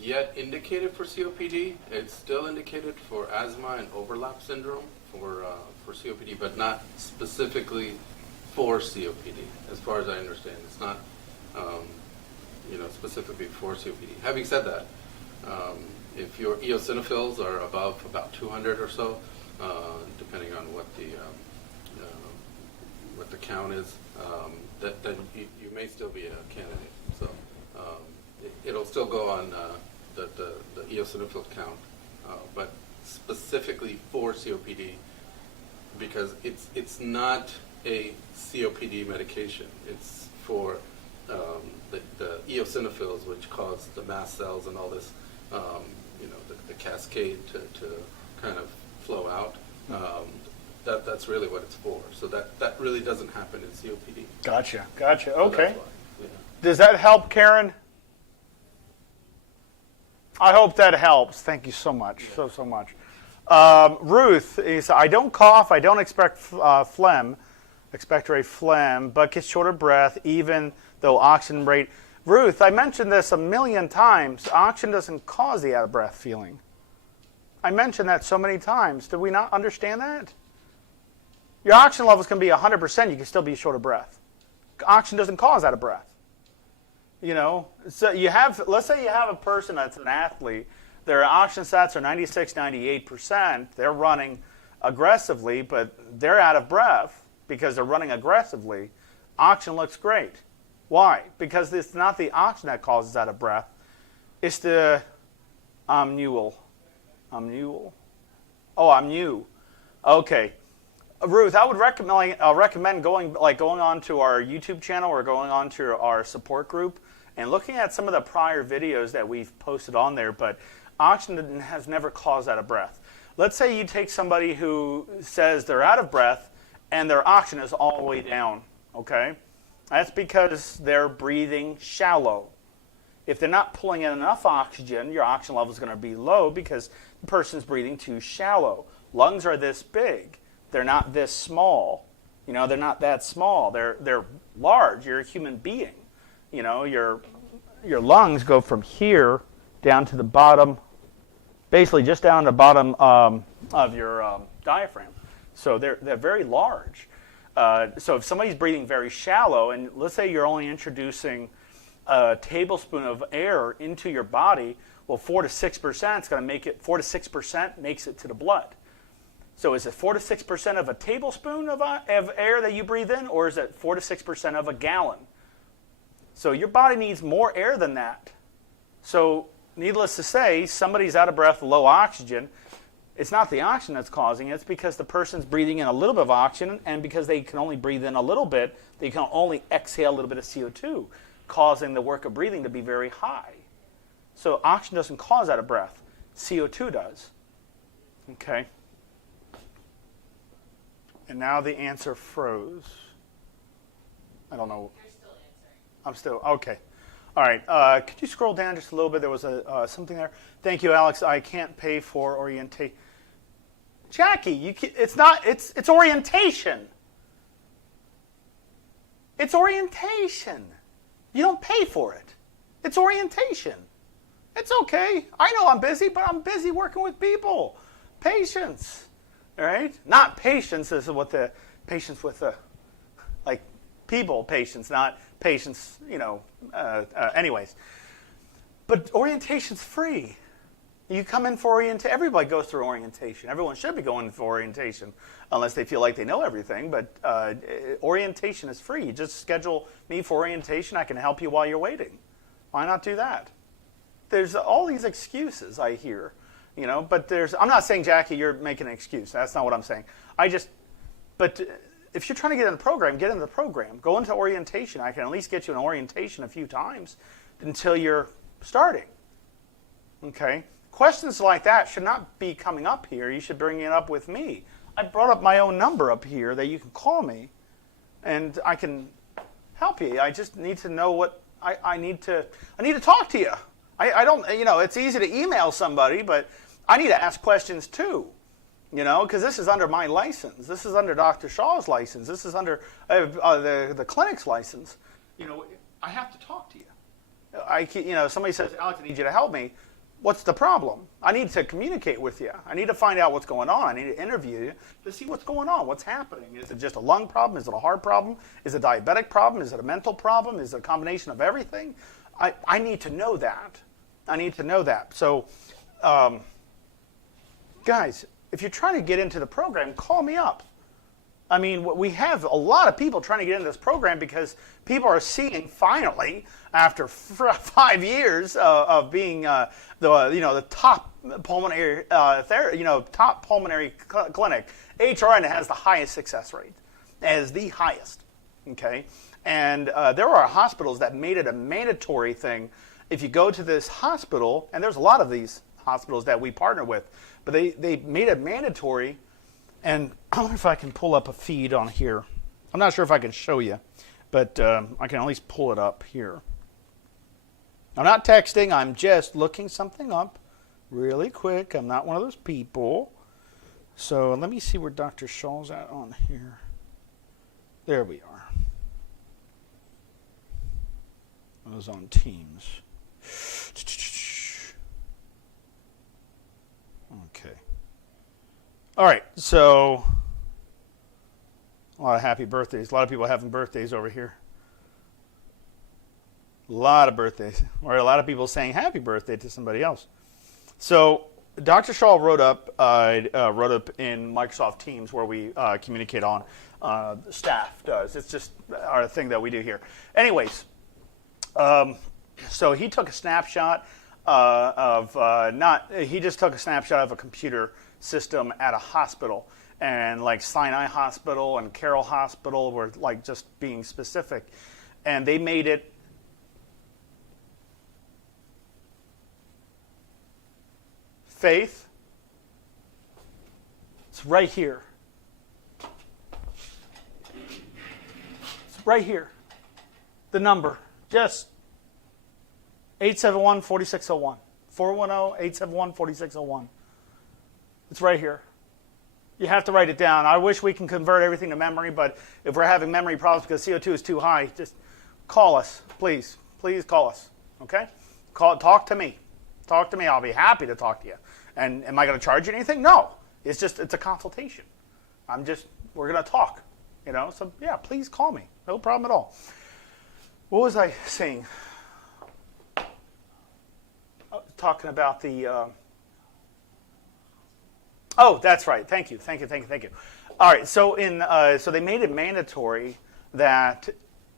yet indicated for COPD. It's still indicated for asthma and overlap syndrome for COPD, but not specifically for COPD, as far as I understand. It's not, specifically for COPD. Having said that, if your eosinophils are above about 200 or so, depending on what the what the count is, then you may still be a candidate. So it'll still go on the eosinophil count, but specifically for COPD, because it's not a COPD medication. It's for the eosinophils, which cause the mast cells and all this, the cascade to kind of flow out. That's really what it's for. So that really doesn't happen in COPD. Gotcha. So Okay. that's why, yeah. Does that help, Karen? I hope that helps. Thank you so much. So much. Ruth, I don't cough. I don't expect expectorate phlegm, but get short of breath even though oxygen rate. Ruth, I mentioned this a million times. Oxygen doesn't cause the out-of-breath feeling. I mentioned that so many times. Did we not understand that? Your oxygen levels can be 100%. You can still be short of breath. Oxygen doesn't cause out of breath. So let's say you have a person that's an athlete. Their oxygen sats are 96, 98%. They're running aggressively, but they're out of breath because they're running aggressively. Oxygen looks great. Why? Because it's not the oxygen that causes out of breath. It's the amnule. Okay. Ruth, I would recommend going on to our YouTube channel or going on to our support group and looking at some of the prior videos that we've posted on there, but oxygen has never caused out of breath. Let's say you take somebody who says they're out of breath and their oxygen is all the way down, okay? That's because they're breathing shallow. If they're not pulling in enough oxygen, your oxygen level is going to be low because the person's breathing too shallow. Lungs are this big. They're not this small. They're not that small. They're large. You're a human being. Your lungs go from here down to the bottom, basically just down to the bottom of your diaphragm. So they're very large. So if somebody's breathing very shallow, and let's say you're only introducing a tablespoon of air into your body, well, 4 to 6% is going to make it. 4 to 6% makes it to the blood. So is it 4 to 6% of a tablespoon of air that you breathe in, or is it 4 to 6% of a gallon? So your body needs more air than that. So needless to say, somebody's out of breath, low oxygen. It's not the oxygen that's causing it. It's because the person's breathing in a little bit of oxygen, and because they can only breathe in a little bit, they can only exhale a little bit of CO2, causing the work of breathing to be very high. So oxygen doesn't cause out of breath. CO2 does. Okay. And now the answer froze. I don't know. You're still answering. I'm still, okay. All right. Could you scroll down just a little bit? There was something there. Thank you, Alex. I can't pay for orientation. Jackie, it's orientation. It's orientation. You don't pay for it. It's orientation. It's okay. I know I'm busy, but I'm busy working with people. Patience. All right? Not patience. This is what the patience with the, like, people patience, not patience, anyways. But orientation's free. You come in for orientation. Everybody goes through orientation. Everyone should be going for orientation unless they feel like they know everything. But orientation is free. You just schedule me for orientation. I can help you while you're waiting. Why not do that? There's all these excuses I hear, but I'm not saying, Jackie, you're making an excuse. That's not what I'm saying. But if you're trying to get in the program, get in the program. Go into orientation. I can at least get you an orientation a few times until you're starting. Okay? Questions like that should not be coming up here. You should bring it up with me. I brought up my own number up here that you can call me, and I can help you. I just need to know what I need to talk to you. I don't, it's easy to email somebody, but I need to ask questions too, because this is under my license. This is under Dr. Shaw's license. This is under the clinic's license. I have to talk to you. Somebody says, Alex, I need you to help me. What's the problem? I need to communicate with you. I need to find out what's going on. I need to interview you to see what's going on, what's happening. Is it just a lung problem? Is it a heart problem? Is it a diabetic problem? Is it a mental problem? Is it a combination of everything? I need to know that. I need to know that. So, guys, if you're trying to get into the program, call me up. I mean, we have a lot of people trying to get into this program because people are seeing finally, after 5 years of being the top pulmonary top pulmonary clinic, HRN has the highest success rate, as the highest. Okay, and there are hospitals that made it a mandatory thing. If you go to this hospital, and there's a lot of these hospitals that we partner with, but they made it mandatory. And I wonder if I can pull up a feed on here. I'm not sure if I can show you, but I can at least pull it up here. I'm not texting. I'm just looking something up really quick. I'm not one of those people. So let me see where Dr. Shaw's at on here. There we are. I was on Teams. Okay. All right, so a lot of happy birthdays. A lot of people having birthdays over here. A lot of birthdays. Or a lot of people saying happy birthday to somebody else. So Dr. Shaw wrote up in Microsoft Teams where we communicate on. The staff does. It's just our thing that we do here. Anyways, so he took a snapshot he just took a snapshot of a computer system at a hospital, and like Sinai Hospital and Carroll Hospital were like just being specific, and they made it Faith. It's right here. It's right here. The number, just 871-4601. 410-871-4601. It's right here. You have to write it down. I wish we can convert everything to memory, but if we're having memory problems because CO2 is too high, just call us, please. Please call us, okay? Talk to me. Talk to me. I'll be happy to talk to you. And am I going to charge you anything? No. It's a consultation. We're going to talk, So, yeah, please call me. No problem at all. What was I saying? Talking about the... Oh, that's right. Thank you. All right. So so they made it mandatory that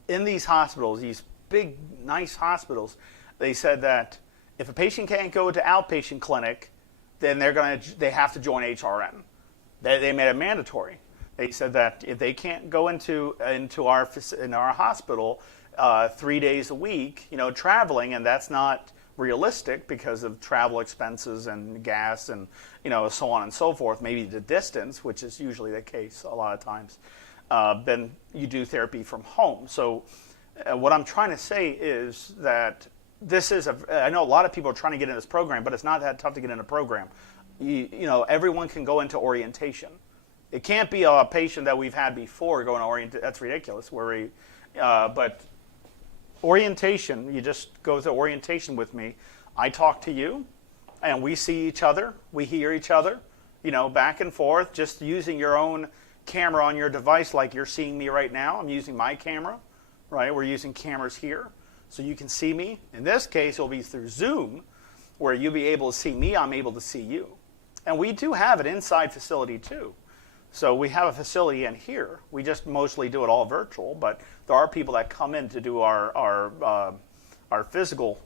in these hospitals, these big, nice hospitals, they said that if a patient can't go to outpatient clinic, then they have to join HRN. They made it mandatory. They said that if they can't go into our hospital 3 days a week, traveling, and that's not realistic because of travel expenses and gas and so on and so forth, maybe the distance, which is usually the case a lot of times, then you do therapy from home. So what I'm trying to say is that I know a lot of people are trying to get in this program, but it's not that tough to get in a program. Everyone can go into orientation. It can't be a patient that we've had before going to orientation. That's ridiculous. But orientation, you just go to orientation with me. I talk to you, and we see each other. We hear each other, back and forth, just using your own camera on your device like you're seeing me right now. I'm using my camera, right? We're using cameras here, so you can see me. In this case, it'll be through Zoom, where you'll be able to see me, I'm able to see you. And we do have an inside facility, too. So we have a facility in here. We just mostly do it all virtual, but there are people that come in to do our physical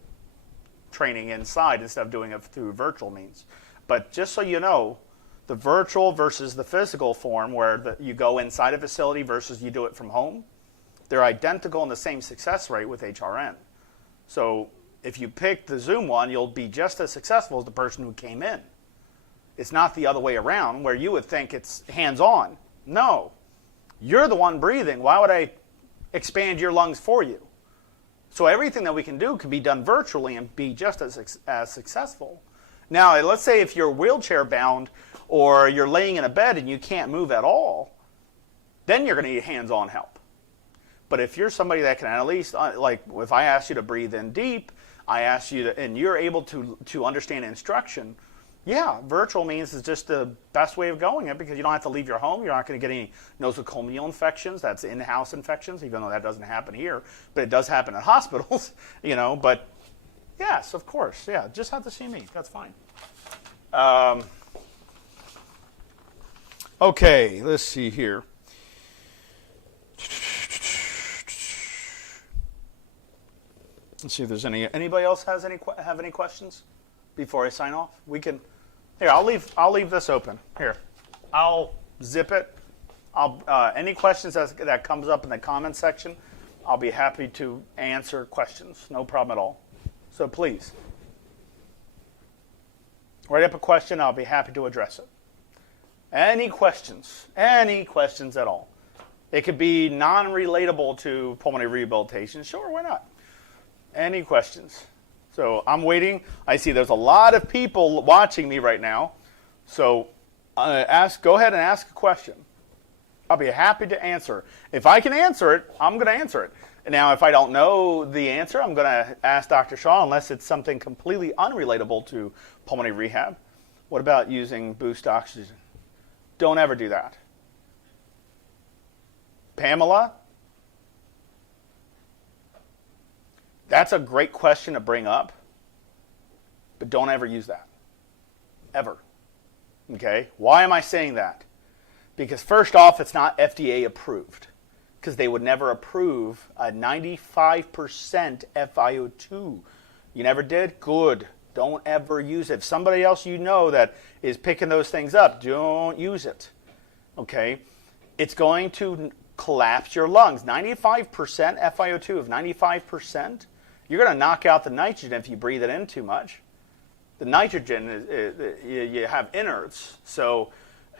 training inside instead of doing it through virtual means. But just so you know, the virtual versus the physical form, where you go inside a facility versus you do it from home, they're identical in the same success rate with HRN. So if you pick the Zoom one, you'll be just as successful as the person who came in. It's not the other way around where you would think it's hands-on. No. You're the one breathing. Why would I expand your lungs for you? So everything that we can do can be done virtually and be just as successful. Now, let's say if you're wheelchair bound or you're laying in a bed and you can't move at all, then you're going to need hands-on help. But if you're somebody that can at least, like if I ask you to breathe in deep, I ask you to, and you're able to understand instruction, yeah, virtual means it's just the best way of going it because you don't have to leave your home. You're not going to get any nosocomial infections. That's in-house infections, even though that doesn't happen here. But it does happen at hospitals, But yes, of course, yeah, just have to see me. That's fine. Okay, let's see here. Let's see if there's anybody else have any questions before I sign off. We can. Here, I'll leave this open. Here, I'll zip it. Any questions that comes up in the comment section, I'll be happy to answer questions. No problem at all. So please, write up a question. I'll be happy to address it. Any questions at all. It could be non-relatable to pulmonary rehabilitation. Sure, why not? Any questions? So I'm waiting. I see there's a lot of people watching me right now. So go ahead and ask a question. I'll be happy to answer. If I can answer it, I'm going to answer it. Now, if I don't know the answer, I'm going to ask Dr. Shaw, unless it's something completely unrelatable to pulmonary rehab. What about using boost oxygen? Don't ever do that. Pamela? That's a great question to bring up, but don't ever use that. Ever. Okay? Why am I saying that? Because first off, it's not FDA approved, because they would never approve a 95% FiO2. You never did? Good. Don't ever use it. If somebody else you know that is picking those things up, don't use it. Okay? It's going to collapse your lungs. 95% FiO2 of 95%, you're going to knock out the nitrogen if you breathe it in too much. The nitrogen, you have inerts, so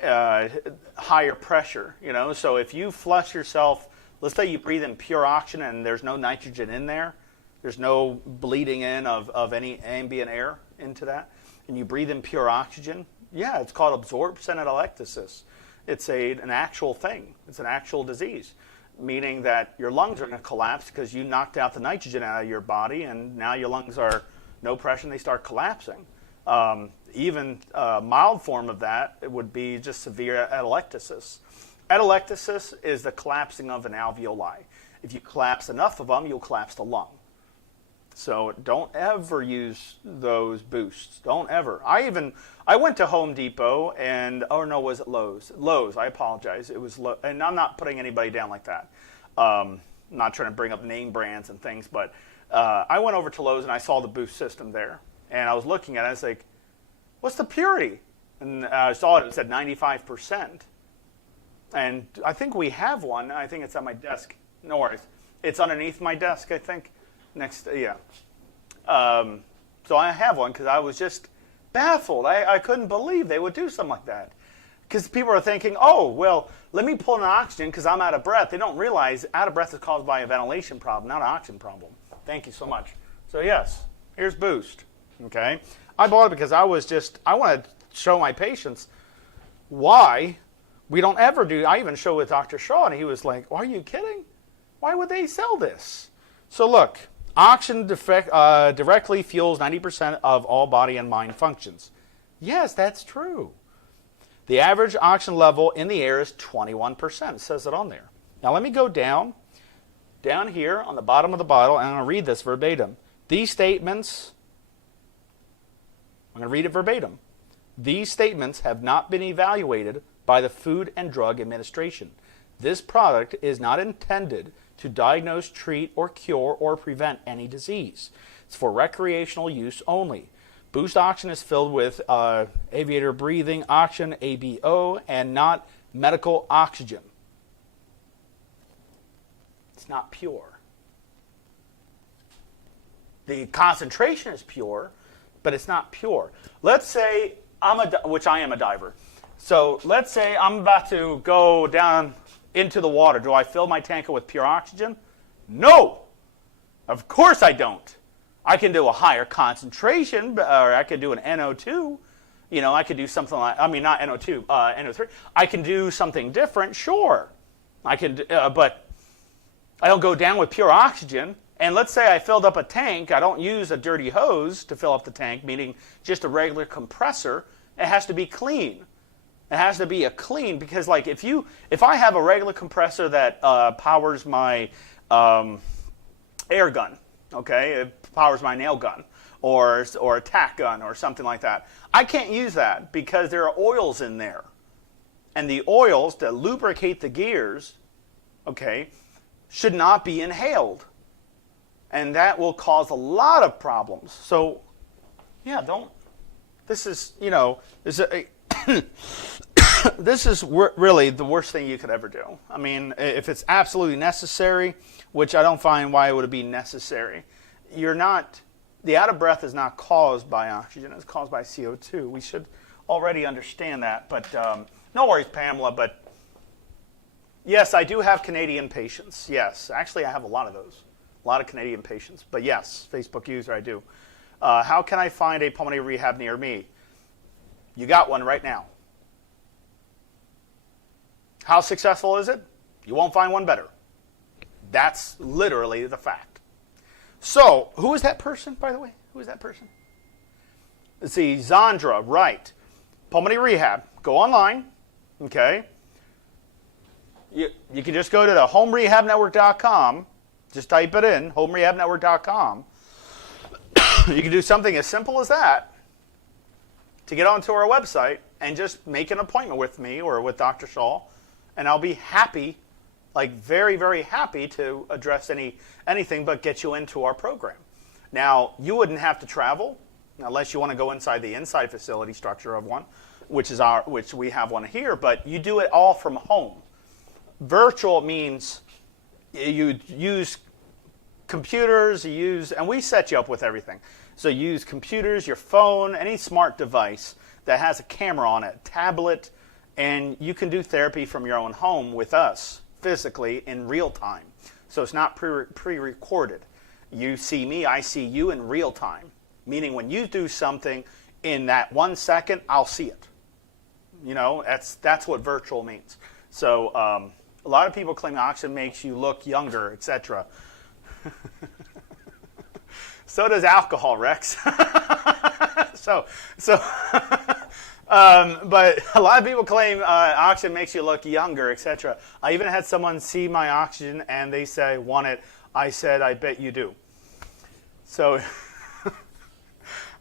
higher pressure, So if you flush yourself, let's say you breathe in pure oxygen and there's no nitrogen in there, there's no bleeding in of any ambient air into that, and you breathe in pure oxygen, yeah, it's called absorption atelectasis. It's an actual thing. It's an actual disease, meaning that your lungs are going to collapse because you knocked out the nitrogen out of your body, and now your lungs are no pressure and they start collapsing. Even a mild form of that would be just severe atelectasis. Atelectasis is the collapsing of an alveoli. If you collapse enough of them, you'll collapse the lung. So don't ever use those boosts. Don't ever. I went to Home Depot was it Lowe's? Lowe's, I apologize. It was Lowe's, and I'm not putting anybody down like that. I'm not trying to bring up name brands and things, but I went over to Lowe's and I saw the boost system there. And I was looking at it, I was like, what's the purity? And I saw it said 95%. And I think we have one. I think it's at my desk. No worries. It's underneath my desk, I think. Yeah. So I have one because I was just baffled. I couldn't believe they would do something like that. Because people are thinking, oh, well, let me pull an oxygen because I'm out of breath. They don't realize out of breath is caused by a ventilation problem, not an oxygen problem. Thank you so much. So yes, here's Boost. Okay. I bought it because I want to show my patients why we don't ever do. I even showed with Dr. Shaw, and he was like, are you kidding? Why would they sell this? So look, oxygen directly fuels 90% of all body and mind functions. Yes, that's true. The average oxygen level in the air is 21%. It says it on there. Now let me go down here on the bottom of the bottle, and I'm going to read this verbatim. These statements, I'm going to read it verbatim. These statements have not been evaluated by the Food and Drug Administration. This product is not intended to diagnose, treat, or cure, or prevent any disease. It's for recreational use only. Boost Oxygen is filled with aviator breathing oxygen, ABO, and not medical oxygen. It's not pure. The concentration is pure, but it's not pure. Let's say which I am a diver. So let's say I'm about to go down into the water. Do I fill my tanker with pure oxygen? No. Of course I don't. I can do a higher concentration, or I could do an NO2. I could do something like, not NO2, NO3. I can do something different, sure. I can, but I don't go down with pure oxygen. And let's say I filled up a tank. I don't use a dirty hose to fill up the tank, meaning just a regular compressor. It has to be clean. It has to be a clean, because like if I have a regular compressor that powers my air gun, okay, it powers my nail gun or a tack gun or something like that, I can't use that because there are oils in there, and the oils that lubricate the gears, okay, should not be inhaled. And that will cause a lot of problems. So, yeah, don't. This is, this is really the worst thing you could ever do. I mean, if it's absolutely necessary, which I don't find why it would be necessary, the out of breath is not caused by oxygen, it's caused by CO2. We should already understand that. But no worries, Pamela. But yes, I do have Canadian patients. Yes, actually, I have a lot of those. A lot of Canadian patients. But yes, Facebook user, I do. How can I find a pulmonary rehab near me? You got one right now. How successful is it? You won't find one better. That's literally the fact. So, who is that person, by the way? Who is that person? Let's see, Zandra, right. Pulmonary rehab. Go online, okay? You can just go to the homerehabnetwork.com. Just type it in, homerehabnetwork.com. You can do something as simple as that to get onto our website and just make an appointment with me or with Dr. Shaw, and I'll be happy, like very, very happy to address anything but get you into our program. Now, you wouldn't have to travel unless you want to go inside the inside facility structure of one, which we have one here, but you do it all from home. Virtual means you use computers, and we set you up with everything. So you use computers, your phone, any smart device that has a camera on it, tablet, and you can do therapy from your own home with us physically in real time. So it's not pre-recorded. You see me, I see you in real time. Meaning when you do something in that 1 second, I'll see it. That's what virtual means. So a lot of people claim oxygen makes you look younger, etc. So does alcohol, Rex. But a lot of people claim oxygen makes you look younger, etc. I even had someone see my oxygen and they say, want it? I said, I bet you do. So,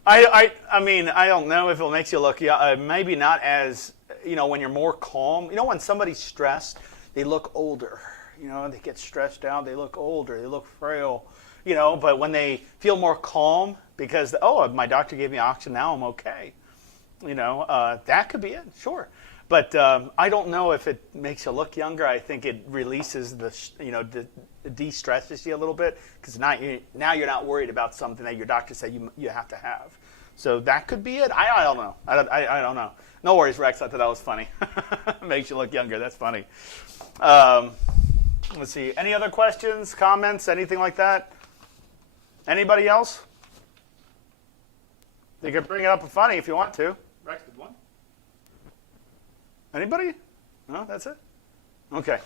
I mean, I don't know if it makes you look, maybe not as, when you're more calm. When somebody's stressed, they look older. They get stressed out, they look older, they look frail. But when they feel more calm because, my doctor gave me oxygen, now I'm okay. That could be it, sure. But I don't know if it makes you look younger. I think it releases de-stresses you a little bit because now you're not worried about something that your doctor said you have to have. So that could be it. I don't know. I don't know. No worries, Rex. I thought that was funny. Makes you look younger. That's funny. Let's see. Any other questions, comments, anything like that? Anybody else? You can bring it up funny if you want to. Rex did one. Anybody? No, that's it? Okay.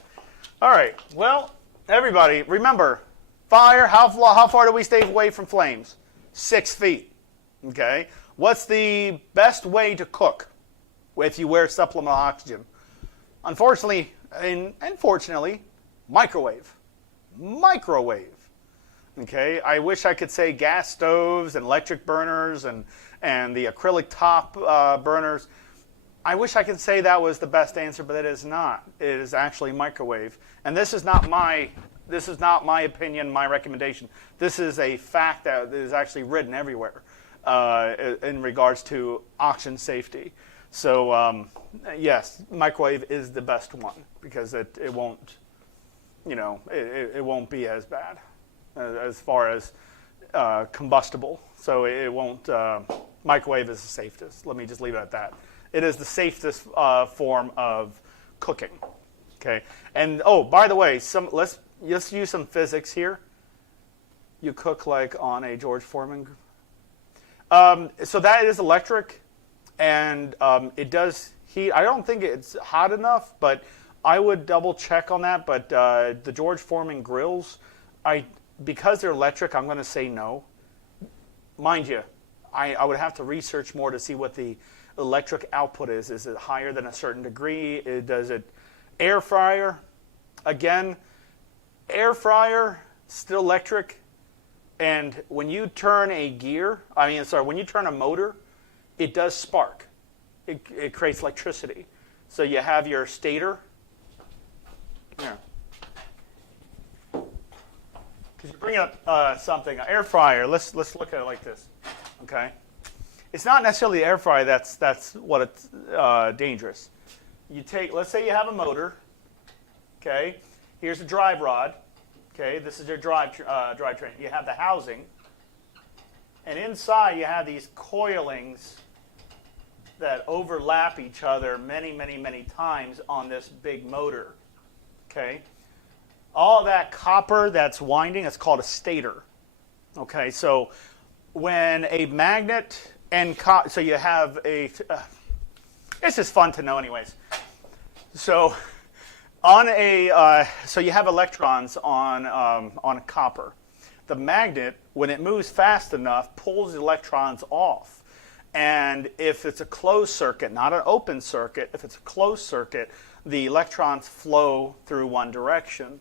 All right. Well, everybody, remember, fire, how far do we stay away from flames? 6 feet. Okay. What's the best way to cook if you wear supplemental oxygen? Unfortunately, and fortunately, microwave. Microwave. Okay. I wish I could say gas stoves and electric burners and the acrylic top burners. I wish I could say that was the best answer, but it is not. It is actually microwave. And this is not my opinion, my recommendation. This is a fact that is actually written everywhere in regards to oxygen safety. So yes, microwave is the best one because it won't, it won't be as bad as far as combustible. So it won't. Microwave is the safest. Let me just leave it at that. It is the safest form of cooking. Okay. And by the way, let's use some physics here. You cook like on a George Foreman. So that is electric, and it does heat. I don't think it's hot enough, but I would double check on that. But the George Foreman grills, because they're electric, I'm going to say no. Mind you, I would have to research more to see what the electric output is. Is it higher than a certain degree? Does it air fryer? Again, air fryer, still electric. And when you turn when you turn a motor, it does spark. It creates electricity. So you have your stator. Yeah. bring up something, an air fryer. Let's look at it like this, okay? It's not necessarily the air fryer that's what it's dangerous. You take, let's say you have a motor, okay? Here's a drive rod, okay? This is your drivetrain. You have the housing, and inside you have these coilings that overlap each other many, many, many times on this big motor, okay? All that copper that's winding, it's called a stator, okay? So when a magnet and so you have a, it's just fun to know anyways. So on so you have electrons on copper. The magnet, when it moves fast enough, pulls the electrons off. And if it's a closed circuit, not an open circuit, if it's a closed circuit, the electrons flow through one direction,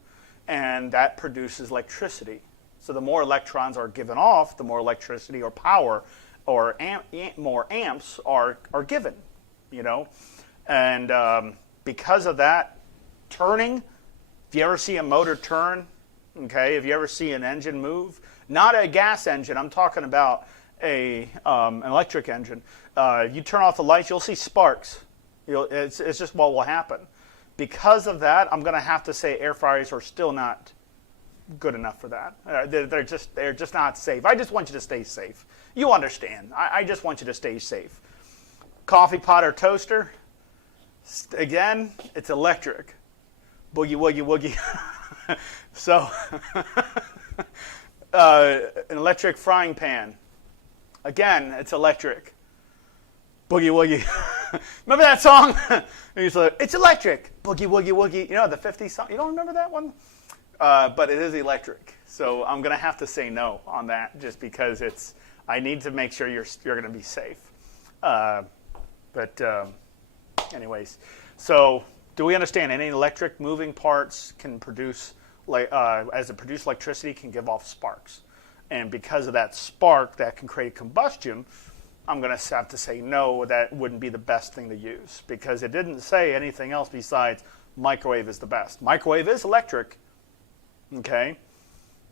and that produces electricity. So the more electrons are given off, the more electricity or power or more amps are given, you know. And because of that, turning, if you ever see a motor turn, okay, if you ever see an engine move, not a gas engine, I'm talking about an electric engine. You turn off the lights, you'll see sparks. It's just what will happen. Because of that, I'm going to have to say air fryers are still not good enough for that. They're just not safe. I just want you to stay safe. You understand. I just want you to stay safe. Coffee pot or toaster, again, it's electric. Boogie, woogie, woogie. So, an electric frying pan. Again, it's electric. Boogie woogie. Remember that song? It's electric. Boogie woogie woogie. You know the 50s song? You don't remember that one? But it is electric. So I'm going to have to say no on that just because I need to make sure you're going to be safe. Anyways, so do we understand any electric moving parts can produce, as it produces electricity, can give off sparks. And because of that spark that can create combustion, I'm going to have to say no, that wouldn't be the best thing to use because it didn't say anything else besides microwave is the best. Microwave is electric, okay?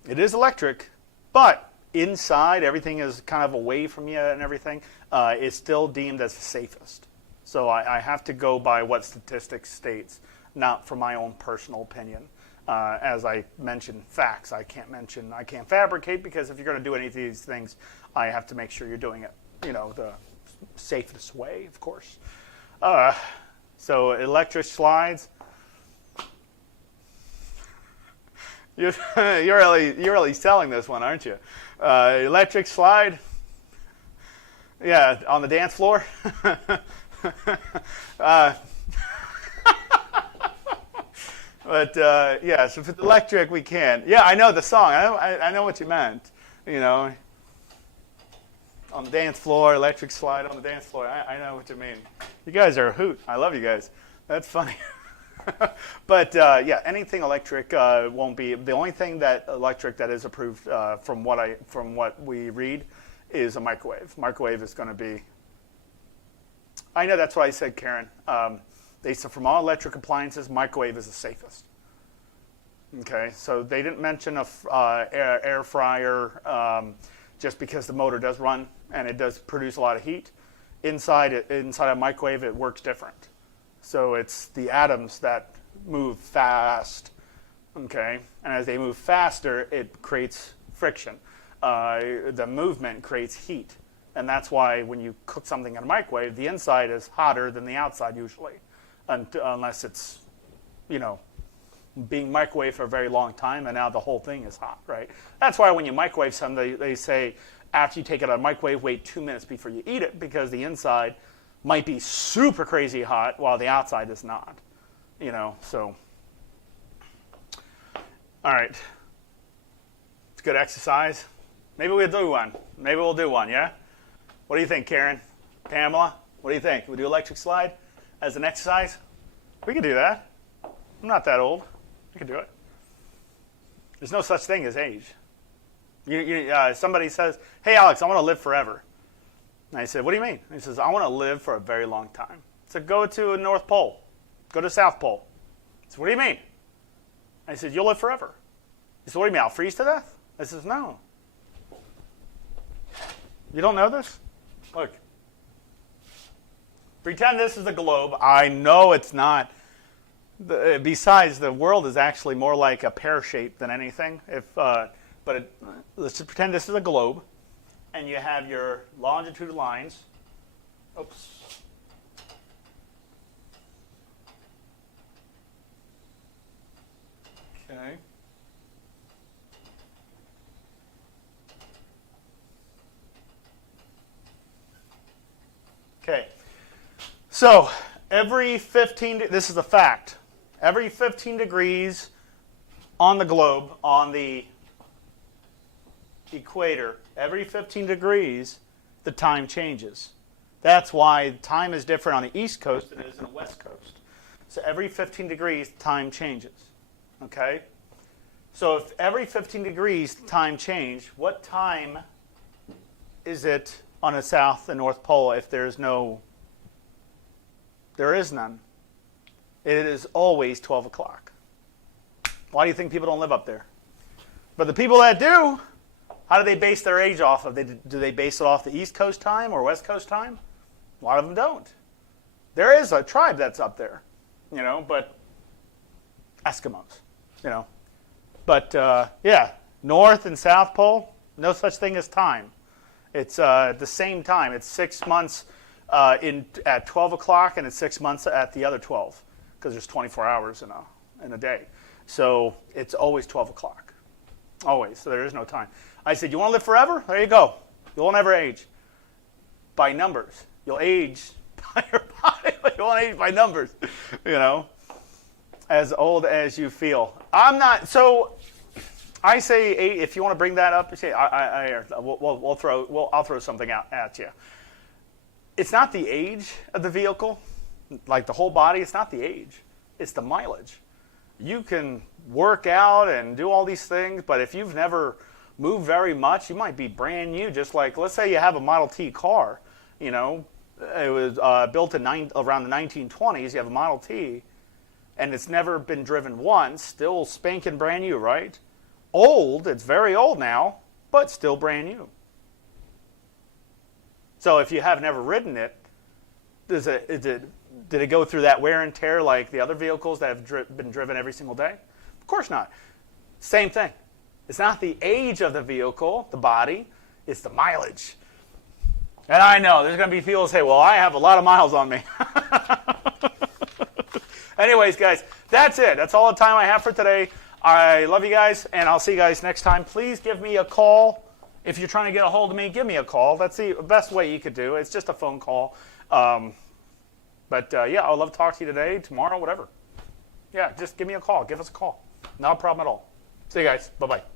It is electric, but inside everything is kind of away from you and everything. It's still deemed as the safest. So I have to go by what statistics states, not for my own personal opinion. As I mentioned, facts I can't fabricate because if you're going to do any of these things, I have to make sure you're doing it, the safest way, of course. So electric slides. You're really selling this one, aren't you? Electric slide. Yeah, on the dance floor. But yeah, so if it's electric, we can. Yeah, I know the song. I know what you meant. On the dance floor, electric slide on the dance floor. I know what you mean. You guys are a hoot. I love you guys. That's funny. But yeah, anything electric won't be. The only thing that electric that is approved from what we read is a microwave. Microwave is going to be. I know that's what I said, Karen. They said from all electric appliances, microwave is the safest. Okay, so they didn't mention a air fryer just because the motor does run and it does produce a lot of heat. Inside a microwave, it works different. So it's the atoms that move fast. Okay, and as they move faster, it creates friction. The movement creates heat, and that's why when you cook something in a microwave, the inside is hotter than the outside usually. Unless it's, being microwaved for a very long time, and now the whole thing is hot, right? That's why when you microwave something, they say after you take it out of the microwave, wait 2 minutes before you eat it, because the inside might be super crazy hot while the outside is not, so. All right. It's good exercise. Maybe we'll do one, yeah? What do you think, Karen? Pamela? What do you think? We do electric slide as an exercise? We can do that. I'm not that old. We can do it. There's no such thing as age. Somebody says, hey, Alex, I want to live forever. And I said, what do you mean? He says, I want to live for a very long time. So go to a North Pole. Go to South Pole. I said, what do you mean? I said, you'll live forever. He said, what do you mean, I'll freeze to death? This is known. You don't know this? Look. Pretend this is a globe. I know it's not. Besides, the world is actually more like a pear shape than anything. Let's just pretend this is a globe, and you have your longitude lines. Oops. Okay. Okay. So every 15, this is a fact, every 15 degrees on the globe, on the equator, every 15 degrees, the time changes. That's why time is different on the east coast than it is on the west coast. So every 15 degrees, time changes. Okay? So if every 15 degrees, time change, what time is it on the south and north pole if there's no... There is none. It is always 12 o'clock. Why do you think people don't live up there? But the people that do, how do they base their age off of? Do they base it off the East Coast time or West Coast time? A lot of them don't. There is a tribe that's up there, but Eskimos, But, North and South Pole, no such thing as time. It's the same time. It's 6 months at 12 o'clock, and it's 6 months at the other 12, because there's 24 hours in a day. So it's always 12 o'clock. Always. So there is no time. I said, you want to live forever? There you go. You'll never age. By numbers. You'll age by your body, but you won't age by numbers. As old as you feel. I'm not... So... I say, if you want to bring that up, say, I'll throw something out at you. It's not the age of the vehicle, like the whole body. It's not the age. It's the mileage. You can work out and do all these things, but if you've never moved very much, you might be brand new. Just like, let's say you have a Model T car. It was built around the 1920s. You have a Model T, and it's never been driven once. Still spanking brand new, right? Old, it's very old now, but still brand new. So if you have never ridden it, did it go through that wear and tear like the other vehicles that have been driven every single day? Of course not. Same thing. It's not the age of the vehicle, the body, it's the mileage. And I know, there's going to be people who say, well, I have a lot of miles on me. Anyways, guys, that's it. That's all the time I have for today. I love you guys, and I'll see you guys next time. Please give me a call. If you're trying to get a hold of me, give me a call. That's the best way you could do it. It's just a phone call. I'd love to talk to you today, tomorrow, whatever. Yeah, just give me a call. Give us a call. Not a problem at all. See you guys. Bye-bye.